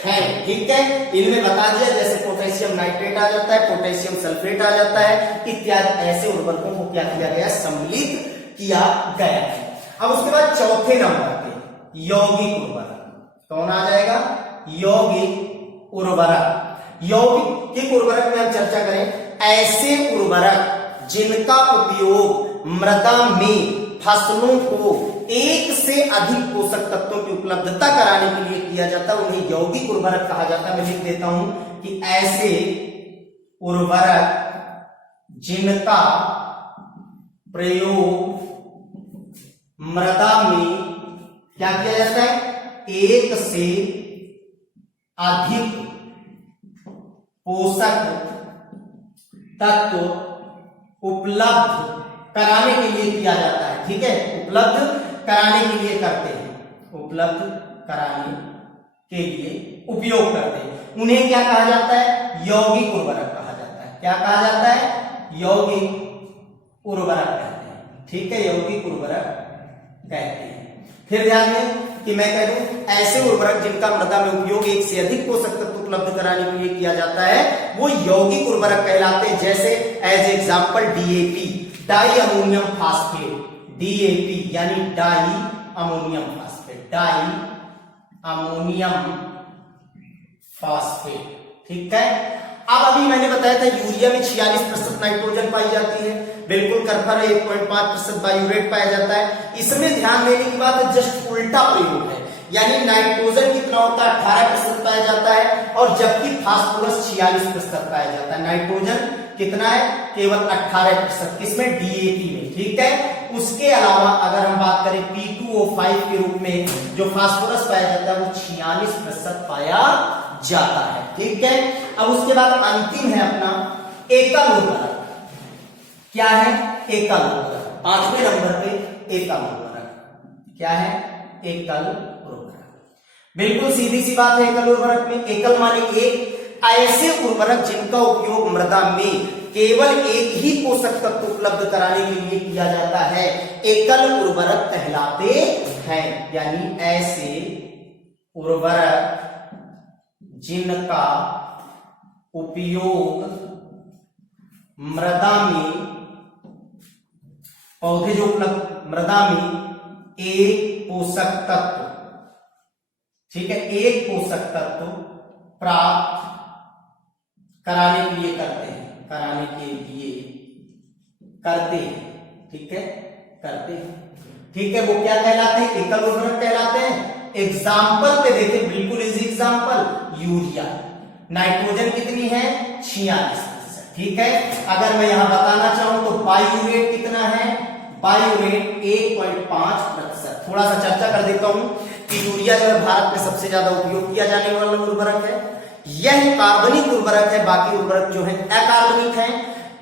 हैं। ठीक है, इनमें बता दिया, जैसे पोटेशियम नाइट्रेट आ जाता है, पोटेशियम सल्फेट आ जाता है इत्यादि। ऐसे उर्वरकों को क्या किया गया, सम्मिलित किया गया है। अब उसके बाद चौथे नंबर पे यौगिक उर्वरक। कौन आ जाएगा, यौगिक उर्वरक। यौगिक उर्वरक में हम चर्चा करें ऐसे उर्वरक जिनका उपयोग मृदा में फसलों को एक से अधिक पोषक तत्वों की उपलब्धता कराने के लिए किया जाता है, उन्हें यौगिक उर्वरक कहा जाता है। मैं लिख देता हूं कि ऐसे उर्वरक जिनका प्रयोग मृदा में क्या किया जाता है, एक से अधिक पोषक तत्व उपलब्ध कराने के लिए किया जाता है। ठीक है, उपलब्ध कराने के लिए करते हैं, उपलब्ध कराने के लिए उपयोग करते हैं। उन्हें क्या कहा जाता है, यौगिक उर्वरक कहा जाता है। क्या कहा जाता है, यौगिक उर्वरक कहते हैं। ठीक है, यौगिक उर्वरक कहते हैं। फिर ध्यान दें कि मैं कह दूं ऐसे उर्वरक जिनका मृदा में उपयोग एक से अधिक पोषक तत्व उपलब्ध कराने के लिए किया जाता है वो यौगिक उर्वरक कहलाते हैं। जैसे as example DAP, diammonium phosphate, DAP यानी diammonium phosphate, diammonium phosphate. ठीक है, अब अभी मैंने बताया था यूरिया में 46% नाइट्रोजन पाई जाती है, बिल्कुल करफर 1.5% बायोरेट पाया जाता है। इसमें ध्यान देने की बात है, जस्ट उल्टा प्रयोग है, यानी नाइट्रोजन कितना होता है, 18% पाया जाता है, और जबकि फास्फोरस 46% पाया जाता है। नाइट्रोजन कितना है, केवल 18%, किसमें, डीएपी में। ठीक है, उसके अलावा अगर हम बात करें P2O5 के रूप में जो फास्फोरस पाया जाता है वो 46% पाया जाता है। ठीक है, अब उसके बाद अंतिम है अपना एकल उर्वरक। क्या है, एकल उर्वरक। 5वें नंबर पे एकल उर्वरक क्या है, एकल उर्वरक। बिल्कुल सीधी सी बात है एकल उर्वरक में। एकल माने एक, ऐसे उर्वरक जिनका उपयोग मृदा में केवल एक ही पोषक तत्व उपलब्ध कराने के लिए किया जाता है एकल उर्वरक कहलाते हैं। यानी ऐसे उर्वरक जिनका उपयोग मृदा में, पौधे जो उपलब्ध मृदा में एक पोषक तत्व, ठीक है, एक पोषक तत्व प्राप्त कराने के लिए करते हैं, कराने के लिए करते हैं। ठीक है, करते हैं। ठीक है, वो क्या कहलाते हैं, एकल उर्वरक कहलाते हैं। एग्जाम्पल पे देखें, बिल्कुल इजी एग्जाम्पल, यूरिया नाइट्रोजन कितनी है, 46%। ठीक है, अगर मैं यहां बताना चाहूं तो बायोरेट कितना है, बायोरेट 1.5%। थोड़ा सा चर्चा कर देता हूं कि यूरिया जो है भारत में सबसे ज्यादा उपयोग किया जाने वाला उर्वरक है। यह कार्बनिक उर्वरक है, बाकी उर्वरक जो है अकार्बनिक है।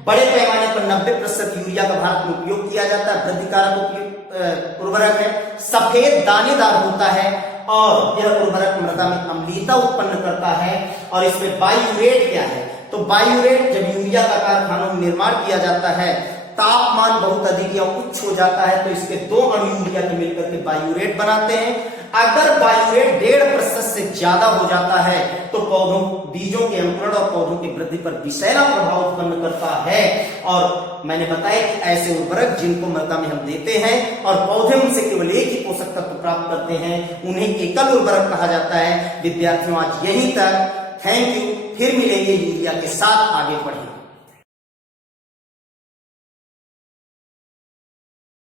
बड़े पैमाने पर 90% यूरिया का भारत में उपयोग किया जाता है। वृद्धिकारक उर्वरक है, सफेद दानेदार होता है और यह उर्वरक मृदा में अम्लीयता उत्पन्न करता है। और इसमें बायोरेट क्या है, तो बायोरेट जब यूरिया का कारखानों में निर्माण किया जाता है, तापमान बहुत अधिक या उच्च हो जाता है तो इसके दो अणु यूरिया के मिलकर के बायोरेट बनाते हैं। अगर बायोरेट 1.5% से ज्यादा हो जाता है तो पौधों, बीजों के अंकुरण और पौधों की वृद्धि पर विषैला प्रभाव उत्पन्न करता है। और मैंने बताया कि ऐसे उर्वरक जिनको मृदा में हम देते हैं और पौधे उनसे केवल एक ही पोषक तत्व प्राप्त करते हैं, उन्हें एकल उर्वरक कहा जाता है। विद्यार्थियों, आज यहीं तक। थैंक यू, फिर मिलेंगे यूरिया के साथ, आगे बढ़ेंगे।